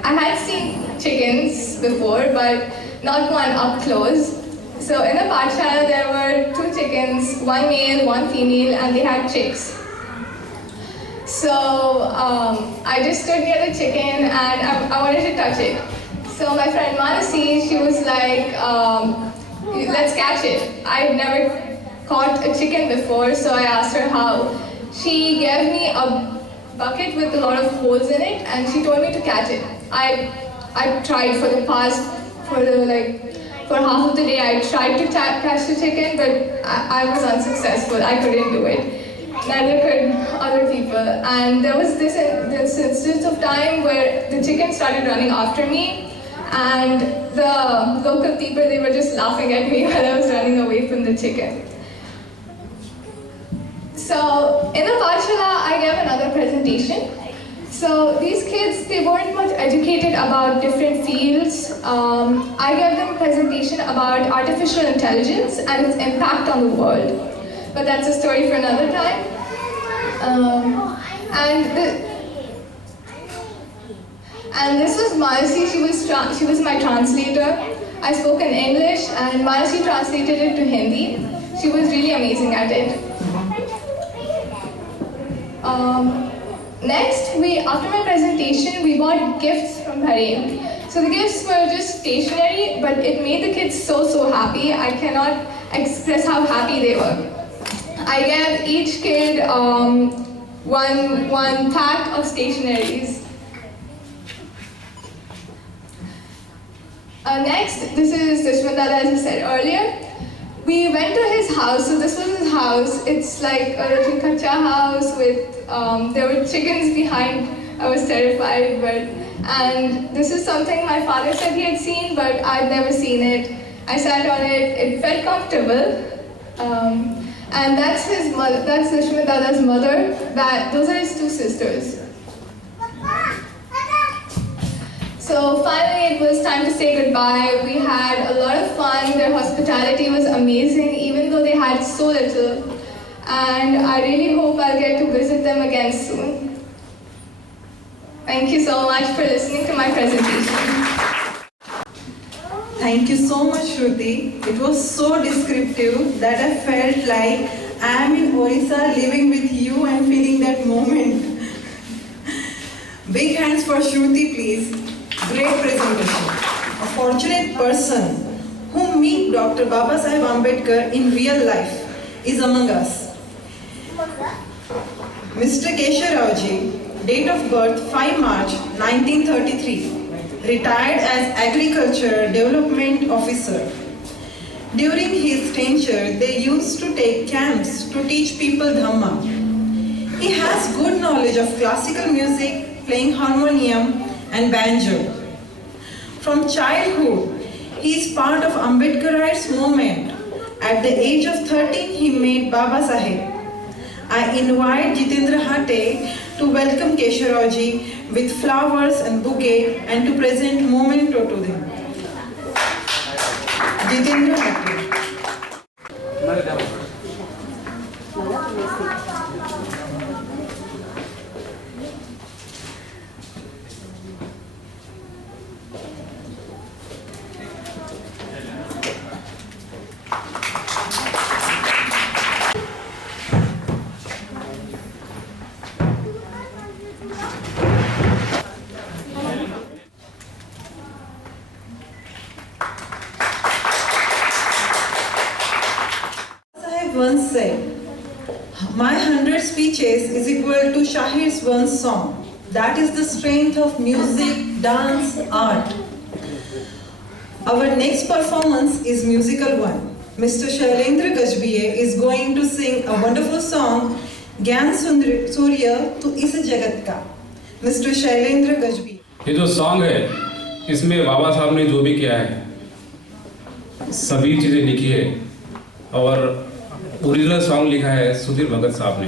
had seen chickens before, but not one up close. So in the Pathshala, there were 2 chickens, 1 male, 1 female, and they had chicks. So I just stood near the chicken and I wanted to touch it. So my friend Manasi, she was like, let's catch it. I had never caught a chicken before, so I asked her how. She gave me a bucket with a lot of holes in it and she told me to catch it. I tried for half of the day. I tried to catch the chicken, but I was unsuccessful. I couldn't do it. Neither could other people. And there was this instance of time where the chicken started running after me, and the local people, they were just laughing at me while I was running away from the chicken. So in the Pathshala, I gave another presentation. So these kids, they weren't much educated about different fields. I gave them a presentation about artificial intelligence and its impact on the world. But that's a story for another time. And this was Manasi. She was my translator. I spoke in English and Manasi translated it to Hindi. She was really amazing at it. Next, after my presentation, we bought gifts from Bahrain. So the gifts were just stationery, but it made the kids so happy. I cannot express how happy they were. I gave each kid one pack of stationeries. Next, this is Dushman Dada, as I said earlier. We went to his house, so this was his house. It's like a little kacha house with, there were chickens behind. I was terrified, and this is something my father said he had seen, but I'd never seen it. I sat on it, it felt comfortable. And that's his mother, that's Dushman Dada's mother. Those are his 2 sisters. So finally it was time to say goodbye. We had a lot of fun. Their hospitality was amazing, even though they had so little. And I really hope I'll get to visit them again soon. Thank you so much for listening to my presentation. Thank you so much, Shruti. It was so descriptive that I felt like I am in Orissa living with you and feeling that moment. Big hands for Shruti, please. Great presentation. A fortunate person who meet Dr. Babasaheb Ambedkar in real life is among us. Mr. Kesha Raoji, date of birth 5 March 1933. retired as Agriculture Development Officer. During his tenure, they used to take camps to teach people Dhamma. He has good knowledge of classical music, playing harmonium and banjo. From childhood, he is part of Ambedkarites movement. At the age of 13, he met Baba Saheb. I invite Jitendra Hate to welcome Kesharaji with flowers and bouquet and to present memento to them. Jitendra Hate. Once said, my 100 speeches is equal to Shahir's one song. That is the strength of music, dance, art. Our next performance is musical one. Mr. Shailendra Gajbiye is going to sing a wonderful song, Gyan Surya to Is Jagat Ka. Mr. Shailendra Gajbiye. ये जो song है, इसमें बाबा साहब ने जो भी किया है, सभी चीज़ें लिखी है और ओरिजिनल सॉन्ग लिखा है सुधीर भगत साहब ने।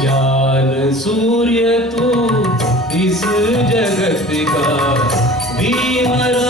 ज्ञान सूर्य तू इस जगत का Bhimra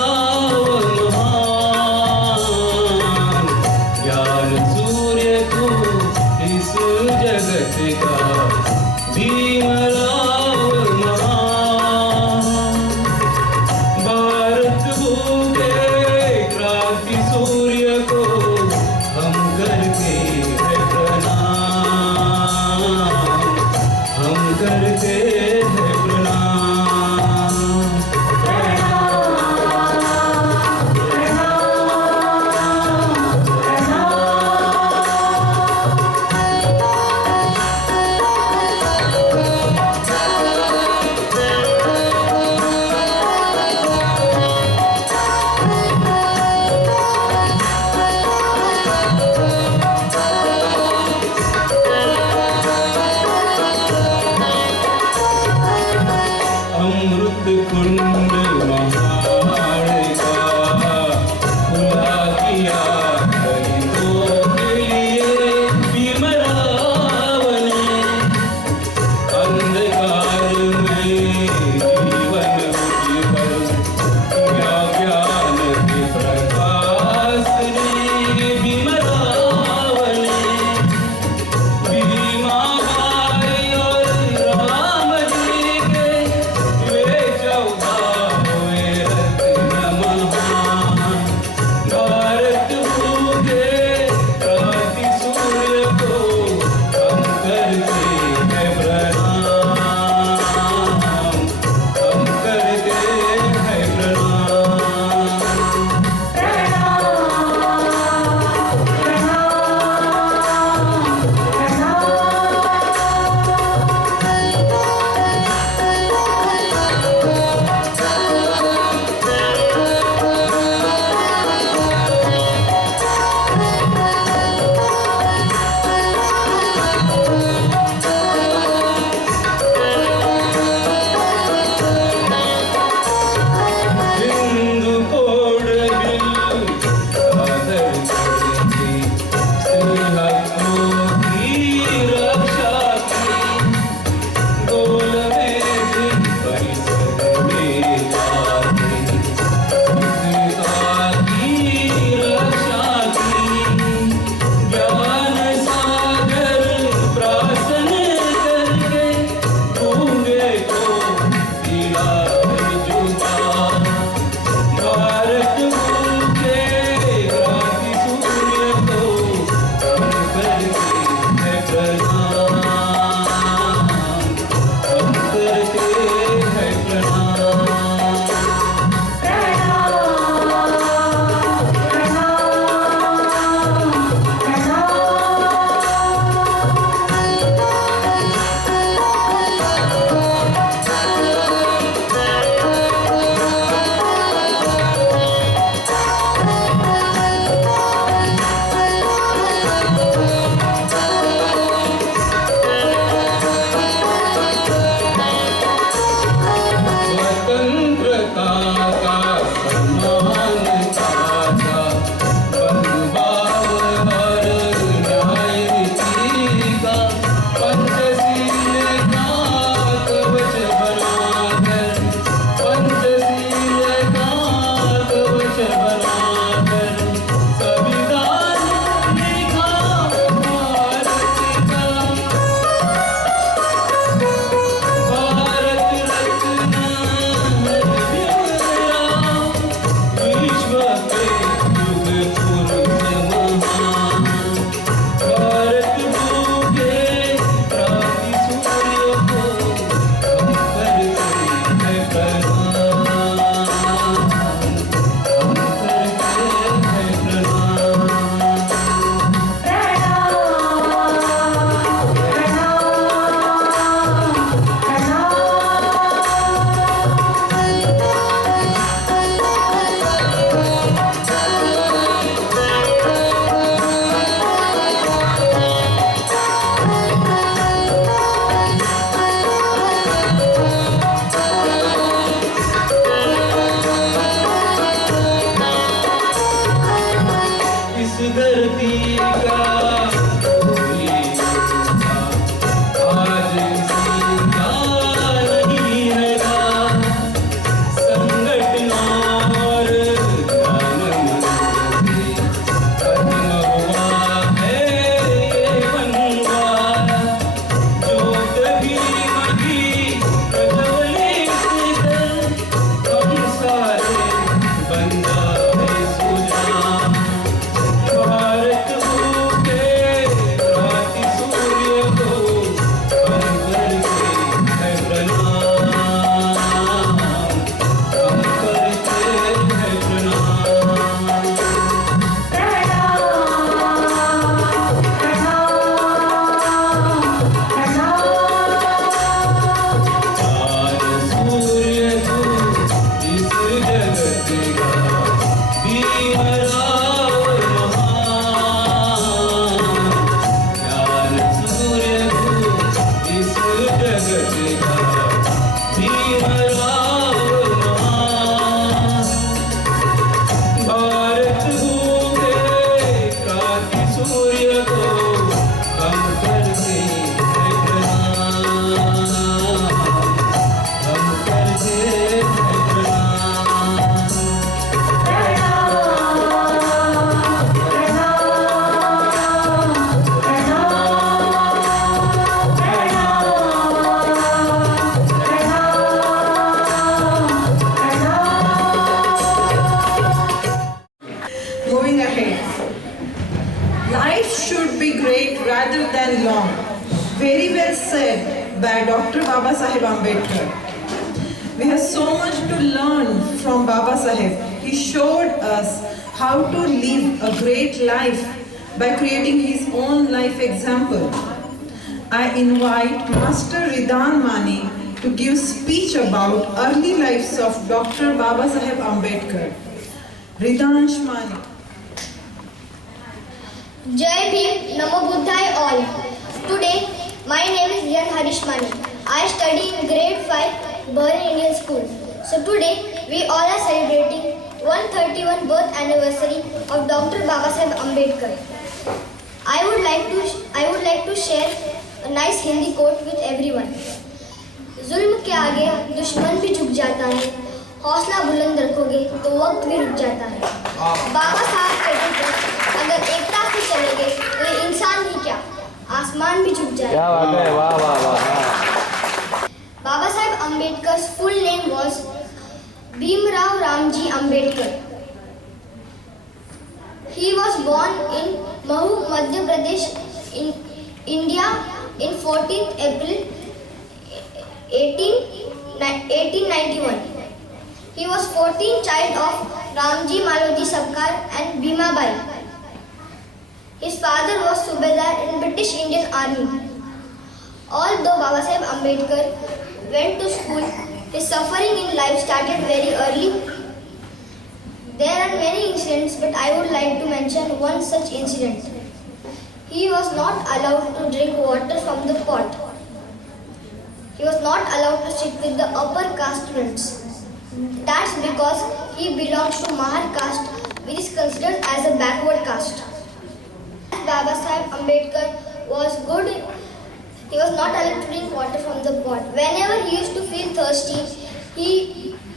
rather than long. Very well said by Dr. Baba Saheb Ambedkar. We have so much to learn from Baba Saheb. He showed us how to live a great life by creating his own life example. I invite Master Ridan Mani to give speech about early lives of Dr. Baba Saheb Ambedkar. Ridansh Mani. Jai Bhim, Namo Buddhaya all. Today, my name is Riyan Harish Mani. I study in grade 5, Bahrain Indian School. So today, we all are celebrating 131 birth anniversary of Dr. Baba Saheb Ambedkar. I would like to share a nice Hindi quote with everyone. जुल्म के आगे दुश्मन भी झुक जाता है, हौसला बुलंद रखोगे तो वक्त भी रुक जाता है। बाबा साहब कहते थे अगर एकता से चलोगे तो इंसान ही क्या, आसमान भी झुक जाएगा। क्या बात है, वाह वाह वाह। Baba Saheb Ambedkar's full name was Bhimrao Ramji Ambedkar. He was born in Mahu, Madhya Pradesh, in India in 14th April 1891. He was 14th child of Ramji Malodi Sarkar and Bhima Bai. His father was Subedar in British Indian Army. Although Baba Saheb Ambedkar went to school, his suffering in life started very early. There are many incidents, but I would like to mention one such incident. He was not allowed to drink water from the pot. He was not allowed to sit with the upper caste students. That's because he belongs to Mahar caste, which is considered as a backward caste. Baba Saheb Ambedkar was good. He was not allowed to drink water from the pot. Whenever he used to feel thirsty, he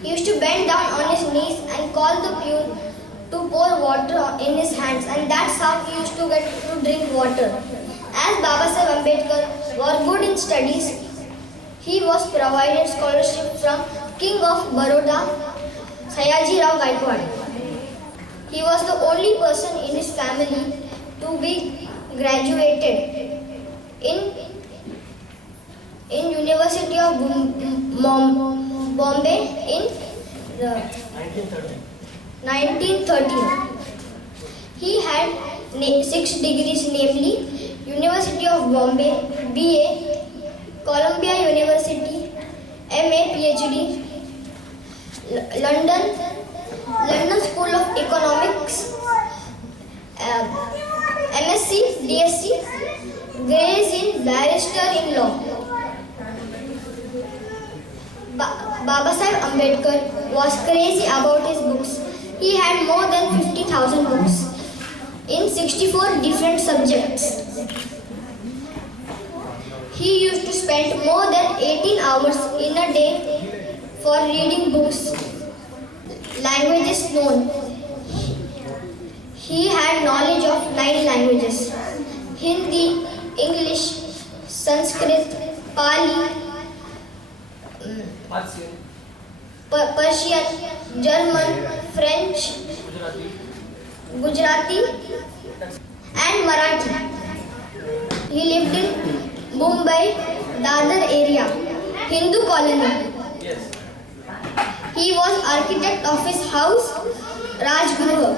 used to bend down on his knees and call the peon to pour water in his hands, and that's how he used to get to drink water. As Baba Saheb Ambedkar was good in studies, he was provided scholarship from King of Baroda, Sayaji Rao Gaikwad. He was the only person in his family to be graduated in University of Bombay in 1913. He had 6 degrees, namely University of Bombay, BA, Columbia University, MA, PhD, London School of Economics, MSc, DSc, Grades in Barrister in Law. Baba Saheb Ambedkar was crazy about his books. He had more than 50,000 books in 64 different subjects. He used to spend more than 18 hours in a day for reading books, languages known. He had knowledge of 9 languages: Hindi, English, Sanskrit, Pali, Persian, German, French, Gujarati, and Marathi. He lived in Mumbai, Dadar area, Hindu colony. He was architect of his house, Rajgruha.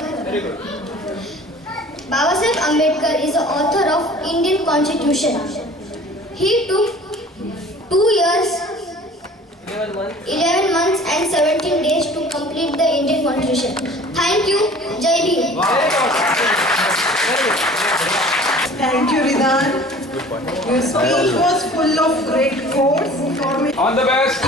Baba Saheb Ambedkar is the author of Indian Constitution. He took 2 years, 11 months and 17 days to complete the Indian Constitution. Thank you. Jai Bhim. Thank you, Ridan. Your speech was full of great quotes. On the best.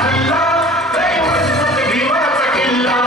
Halla, they was the Viva Sakilla.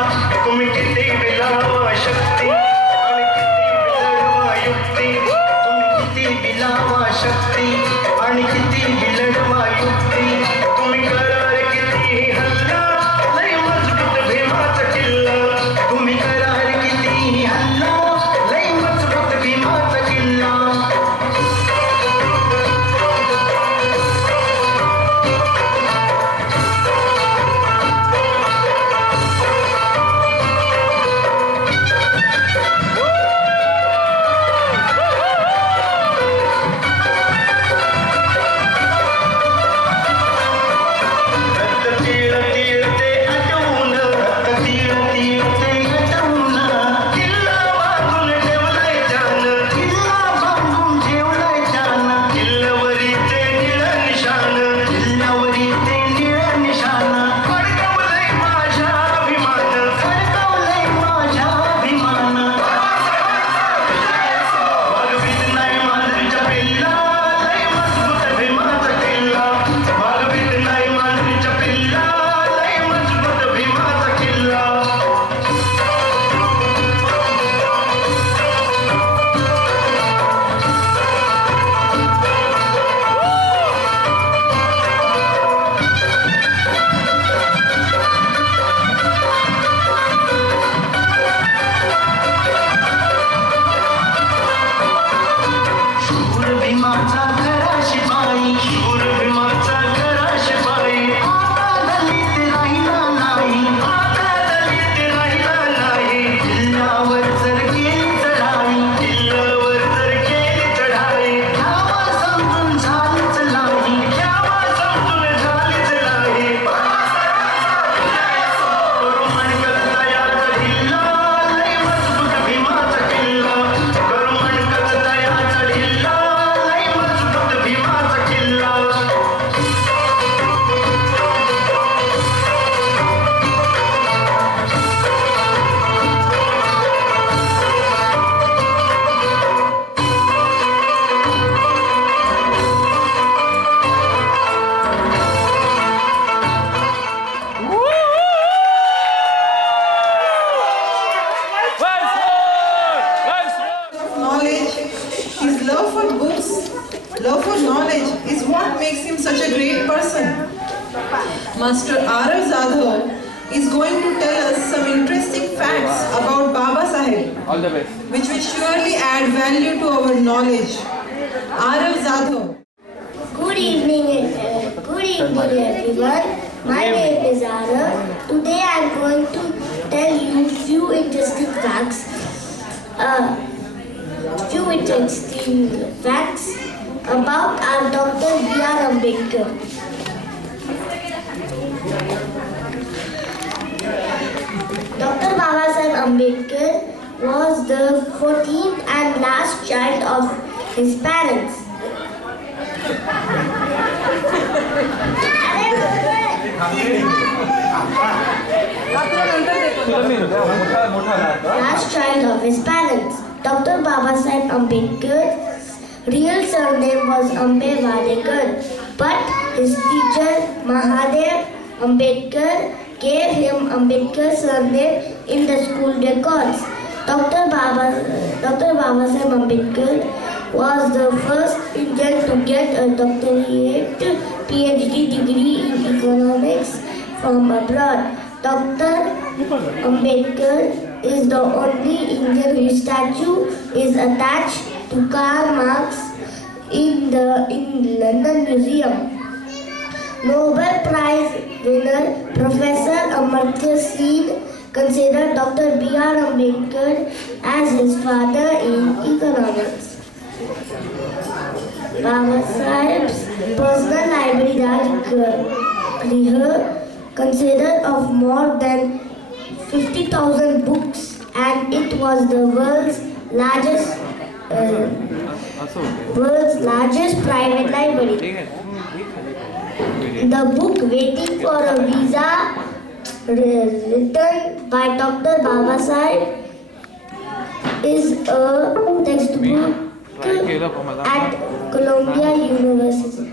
for books, love for knowledge is what makes him such a great person. Master Arav Jadhav is going to tell us some interesting facts about Baba Saheb, All the best. which will surely add value to our knowledge. Arav Jadhav. Good evening, everyone. My name is Arav. Today I am going to tell you few interesting facts. About our Dr. B.R. Ambedkar. Dr. Baba Saheb Ambedkar was the 14th and last child of his parents. Last child of his parents. Dr. Baba Saheb Ambedkar's real surname was Ambe Wadekar, but his teacher Mahadev Ambedkar gave him Ambedkar's surname in the school records. Dr. Baba Saheb Ambedkar was the first Indian to get a doctorate PhD degree in economics from abroad. Dr. Ambedkar is the only Indian whose statue is attached to Karl Marx in London Museum. Nobel Prize winner Professor Amartya Sen considered Dr. B.R. Ambedkar as his father in economics. Baba Saheb's personal library Raj consisted of more than 50,000 books, and it was the world's largest private library. The book Waiting for a Visa, written by Dr. Baba Saheb, is a textbook at Columbia University.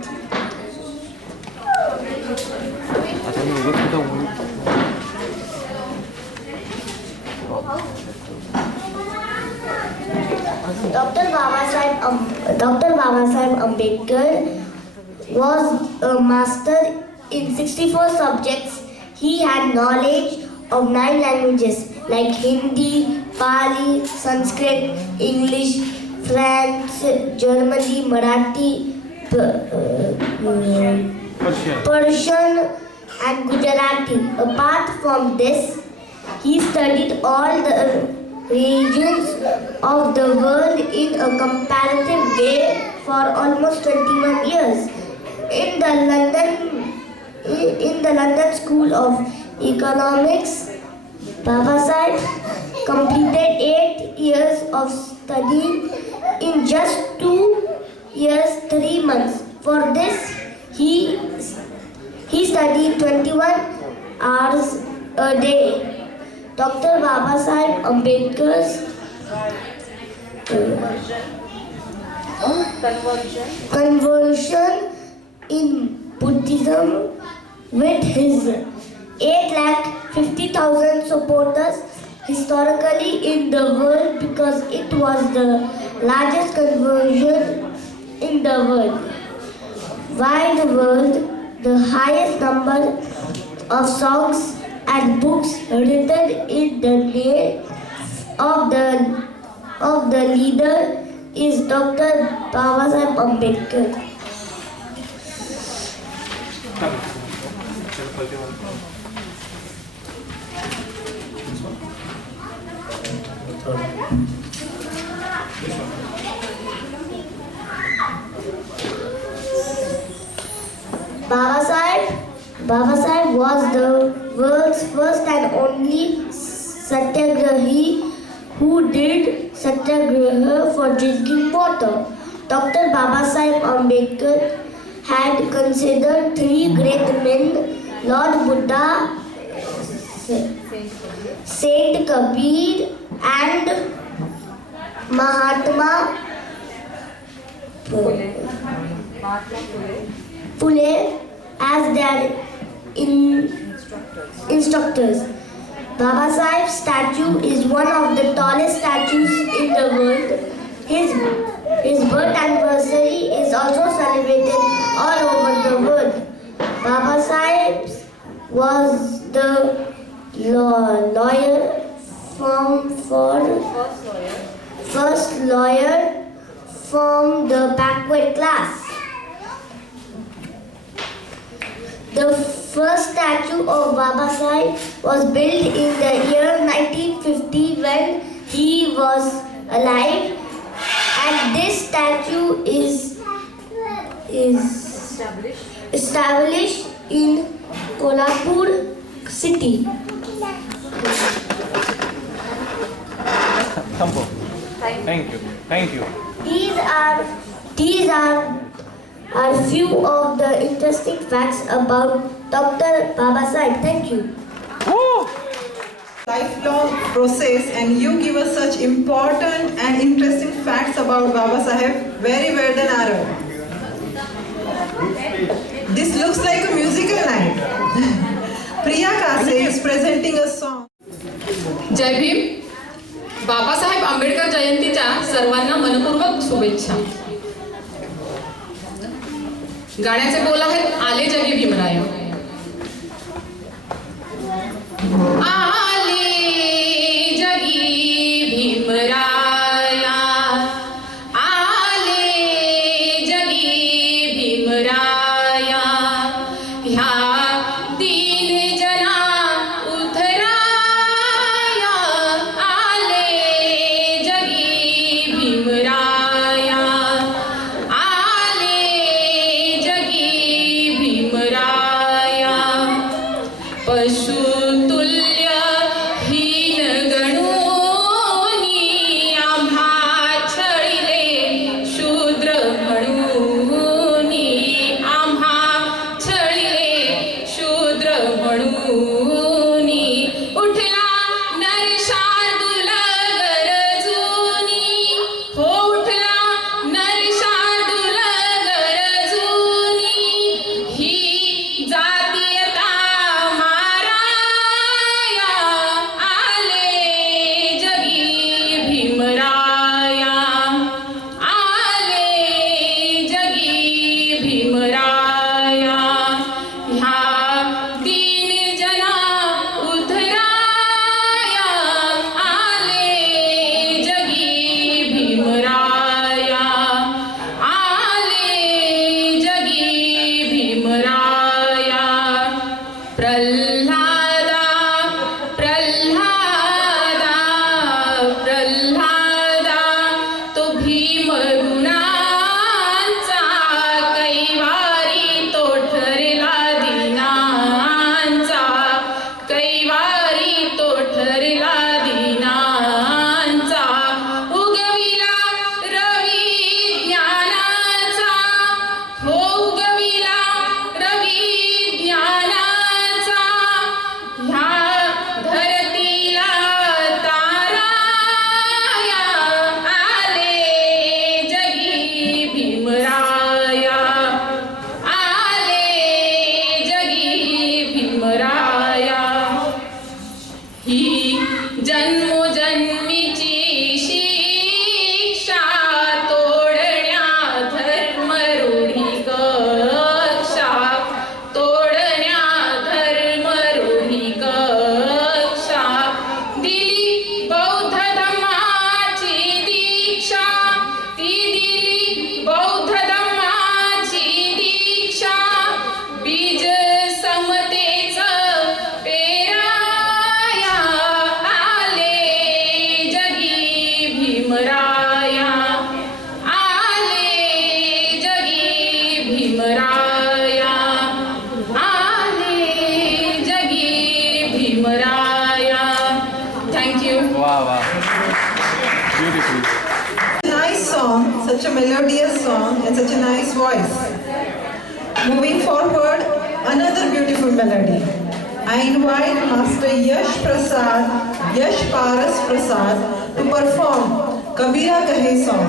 Dr. Baba Saheb Ambedkar was a master in 64 subjects. He had knowledge of 9 languages like Hindi, Pali, Sanskrit, English, French, Germany, Marathi, Persian and Gujarati. Apart from this, he studied all the regions of the world in a comparative way for almost 21 years. In the London School of Economics, Baba Saheb completed 8 years of study in just 2 years, 3 months. For this, he studied 21 hours a day. Dr. Baba Saheb Ambedkar's conversion in Buddhism with his 850,000 supporters historically in the world, because it was the largest conversion in the world. Why the world? The highest number of songs and books written in the name of the leader is Dr. Baba Saheb Ambedkar. Baba Saheb was the world's first and only satyagrahi who did satyagraha for drinking water. Dr. Baba Saheb Ambedkar had considered 3 great men: Lord Buddha, Saint Kabir and Mahatma Phule as their instructors. Baba Saheb's statue is one of the tallest statues in the world. His His birth anniversary is also celebrated all over the world. Baba Saheb was the first lawyer from the backward class. The first statue of Baba Saheb was built in the year 1950 when he was alive, and this statue is established in Kolhapur city. Thank you. These are few of the interesting facts about Dr. Baba Saheb. Thank you. Lifelong process, and you give us such important and interesting facts about Baba Saheb. Very well done, Arav. This looks like a musical night. Priya Kase is presenting a song. जय भीम. बाबासाहेब आंबेडकर जयंतीच्या सर्वांना मनपूर्वक शुभेच्छा. गाण्याचे बोल आहेत आले जगी भीमराय. आले जगी भीमराया, आले जगी भीमराया, ह्या दीन जना उद्धराया, आले जगी भीमराया, आले जगी भीमराया. पशुतुल्य हीन गणूनी आम्हा छळिले, शूद्र म्हणूनी आम्हा छळिले, शूद्र म्हणूनी. उठला नरशार्दूल गरजूनी, हो उठला नरशार्दूल गरजूनी. ही जातीयता माराया, आले जगी भीमराया, आले जगी भीमराया. ह्या दीन जना उद्धराया, आले जगी भीमराया, आले जगी भीमराया. प्रल्हादा प्रल्हादा प्रल्हादा तो भीम ऋणांचा, कैवारी तो ठरला दीनांचा, कैवारी तो ठरला दीनांचा. उगविला रवी ज्ञानाचा, हो उगविला रवी ज्ञानाचा. ह्या धरतीला ताराया, आले जगी भीमराया, आले जगी भीमराया. ही जन्मोजन्मीची शिक्षा, तोडण्या धर्मरूढी कक्षा, तोडण्या धर्मरूढी कक्षा. दिली बौद्ध धम्माची दीक्षा, ती दिली बौद्ध धम्माची दीक्षा. बीज समतेचं पेराया, आले जगी भीमराया, आले जगी भीमराया, आले जगी Bhimraya. Thank you. Nice song, such a melodious song and such a nice voice. Moving forward, another beautiful melody. I invite Master Yash Paras Prasad to perform Kabira Kahe song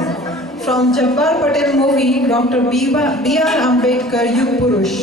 from Jabbar Patel movie Dr. B.R. Ambedkar Yug Purush.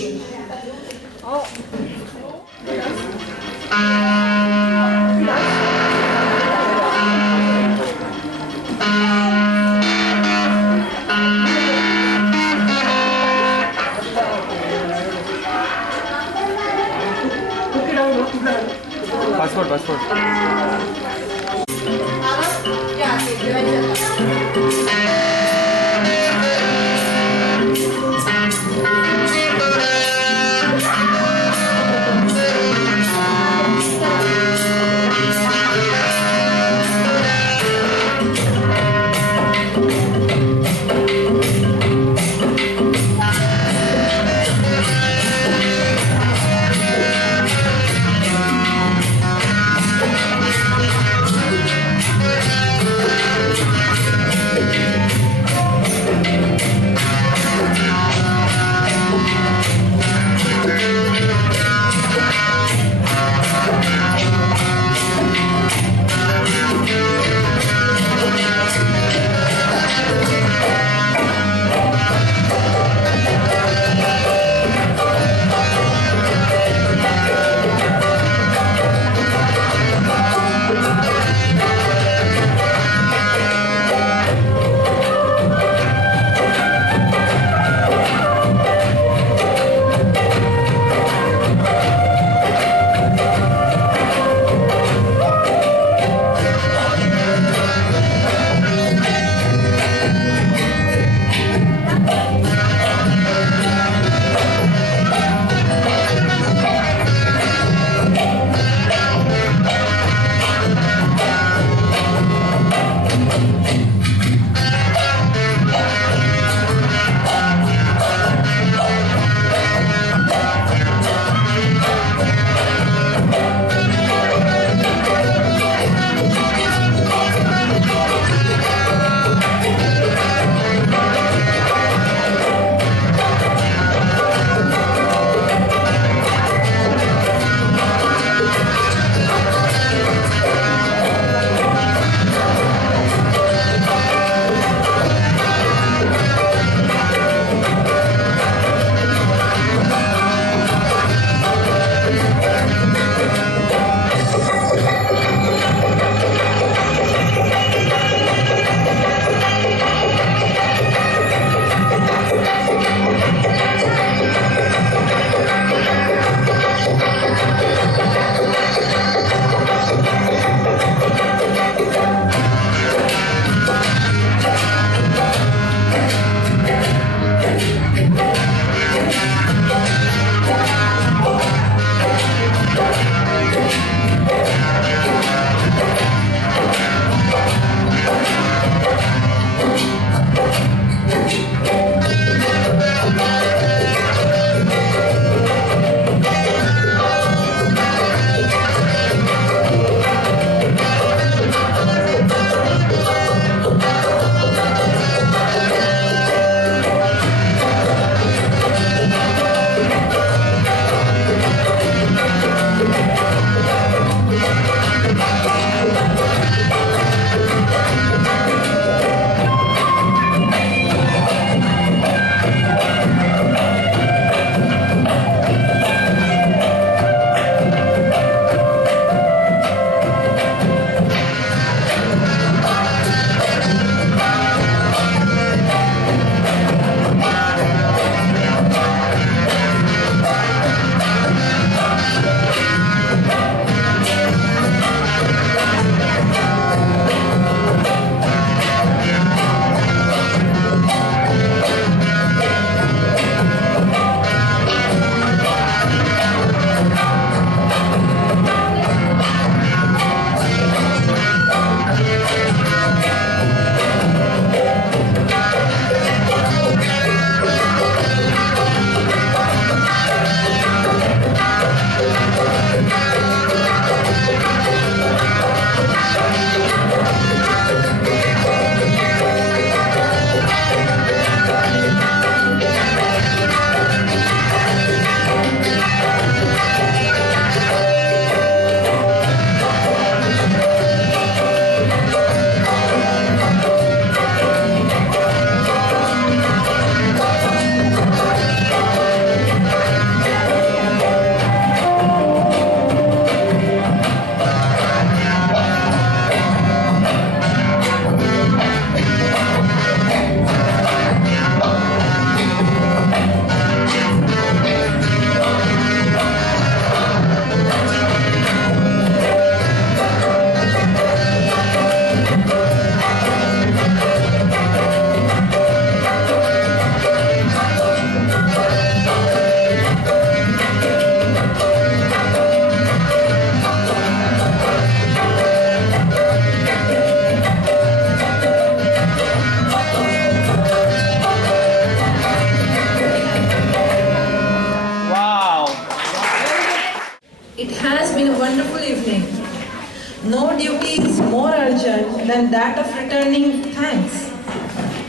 than that of returning thanks.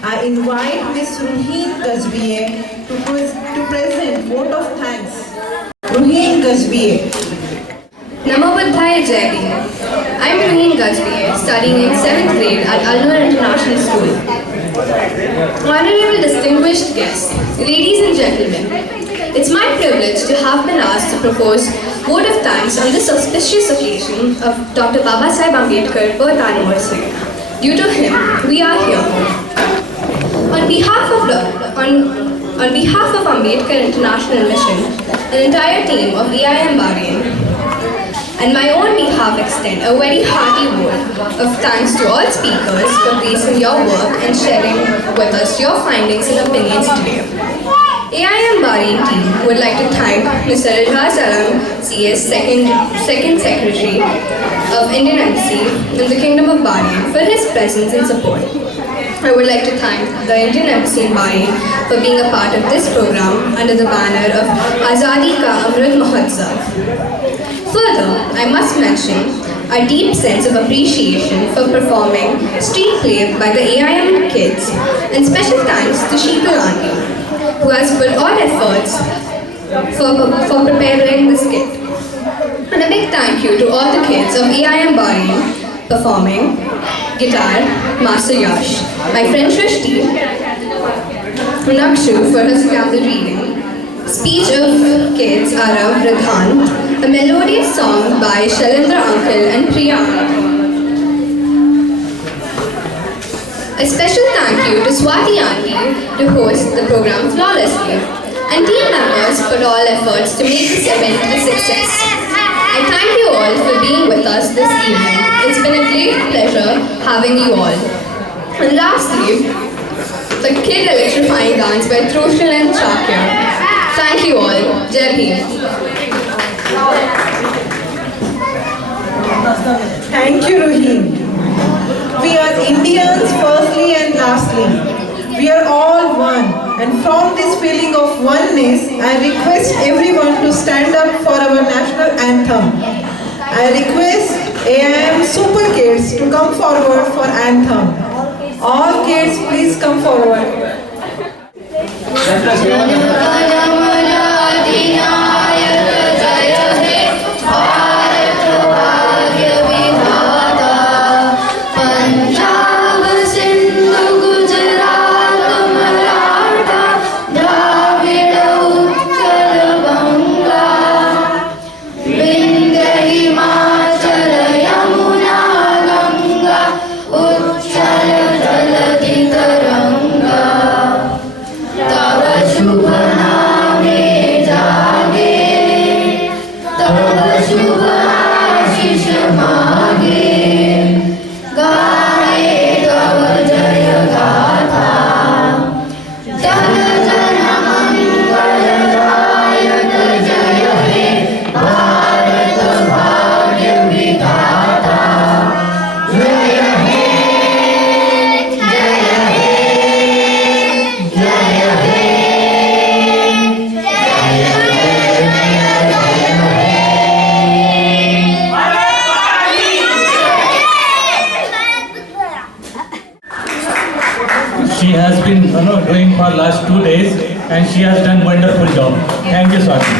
I invite Ms. Ruheen Gazbiye to present vote of thanks. Ruheen Gazbiye. Namo Buddhaya Jai Bhim. I am Ruheen Gazbiye, studying in 7th grade at Alnur International School. Honorable distinguished guests, ladies and gentlemen, it's my privilege to have been asked to propose vote of thanks on this auspicious occasion of Dr. Babasaheb Ambedkar birth anniversary. Due to him, we are here. On behalf of Ambedkar International Mission, an entire team of AIM Bahrain, and my own behalf extend a very hearty vote of thanks to all speakers for placing your work and sharing with us your findings and opinions today. AIM Bahrain team would like to thank Mr. Rijaz Alam, CS Second Secretary of Indian Embassy in the Kingdom of Bahrain for his presence and support. I would like to thank the Indian Embassy in Bahrain for being a part of this program under the banner of Azadi Ka Amrit Mahotsav. Further, I must mention a deep sense of appreciation for performing street play by the AIM kids, and special thanks to Sheetal Aunty, who has put all efforts for preparing this kit. And a big thank you to all the kids of AIM Bahrain performing guitar, Master Yash, my friend Shrishti, Nakshu for his tablet reading, speech of kids Arav Radhan, a melodious song by Shailendra Uncle and Priya. A special thank you to Swati Aunty to host the program flawlessly, and team members put all efforts to make this event a success. I thank you all for being with us this evening. It's been a great pleasure having you all. And lastly, the kid electrifying dance by Troshal and Chakya. Thank you all. Jai Bhim. Thank you, Ruheen. We are Indians firstly and lastly. We are all one, and from this feeling of oneness, I request everyone to stand up for our national anthem. I request AIM Super Kids to come forward for anthem. All kids, please come forward. She has been doing for last 2 days, and she has done wonderful job. Thank you, Swati.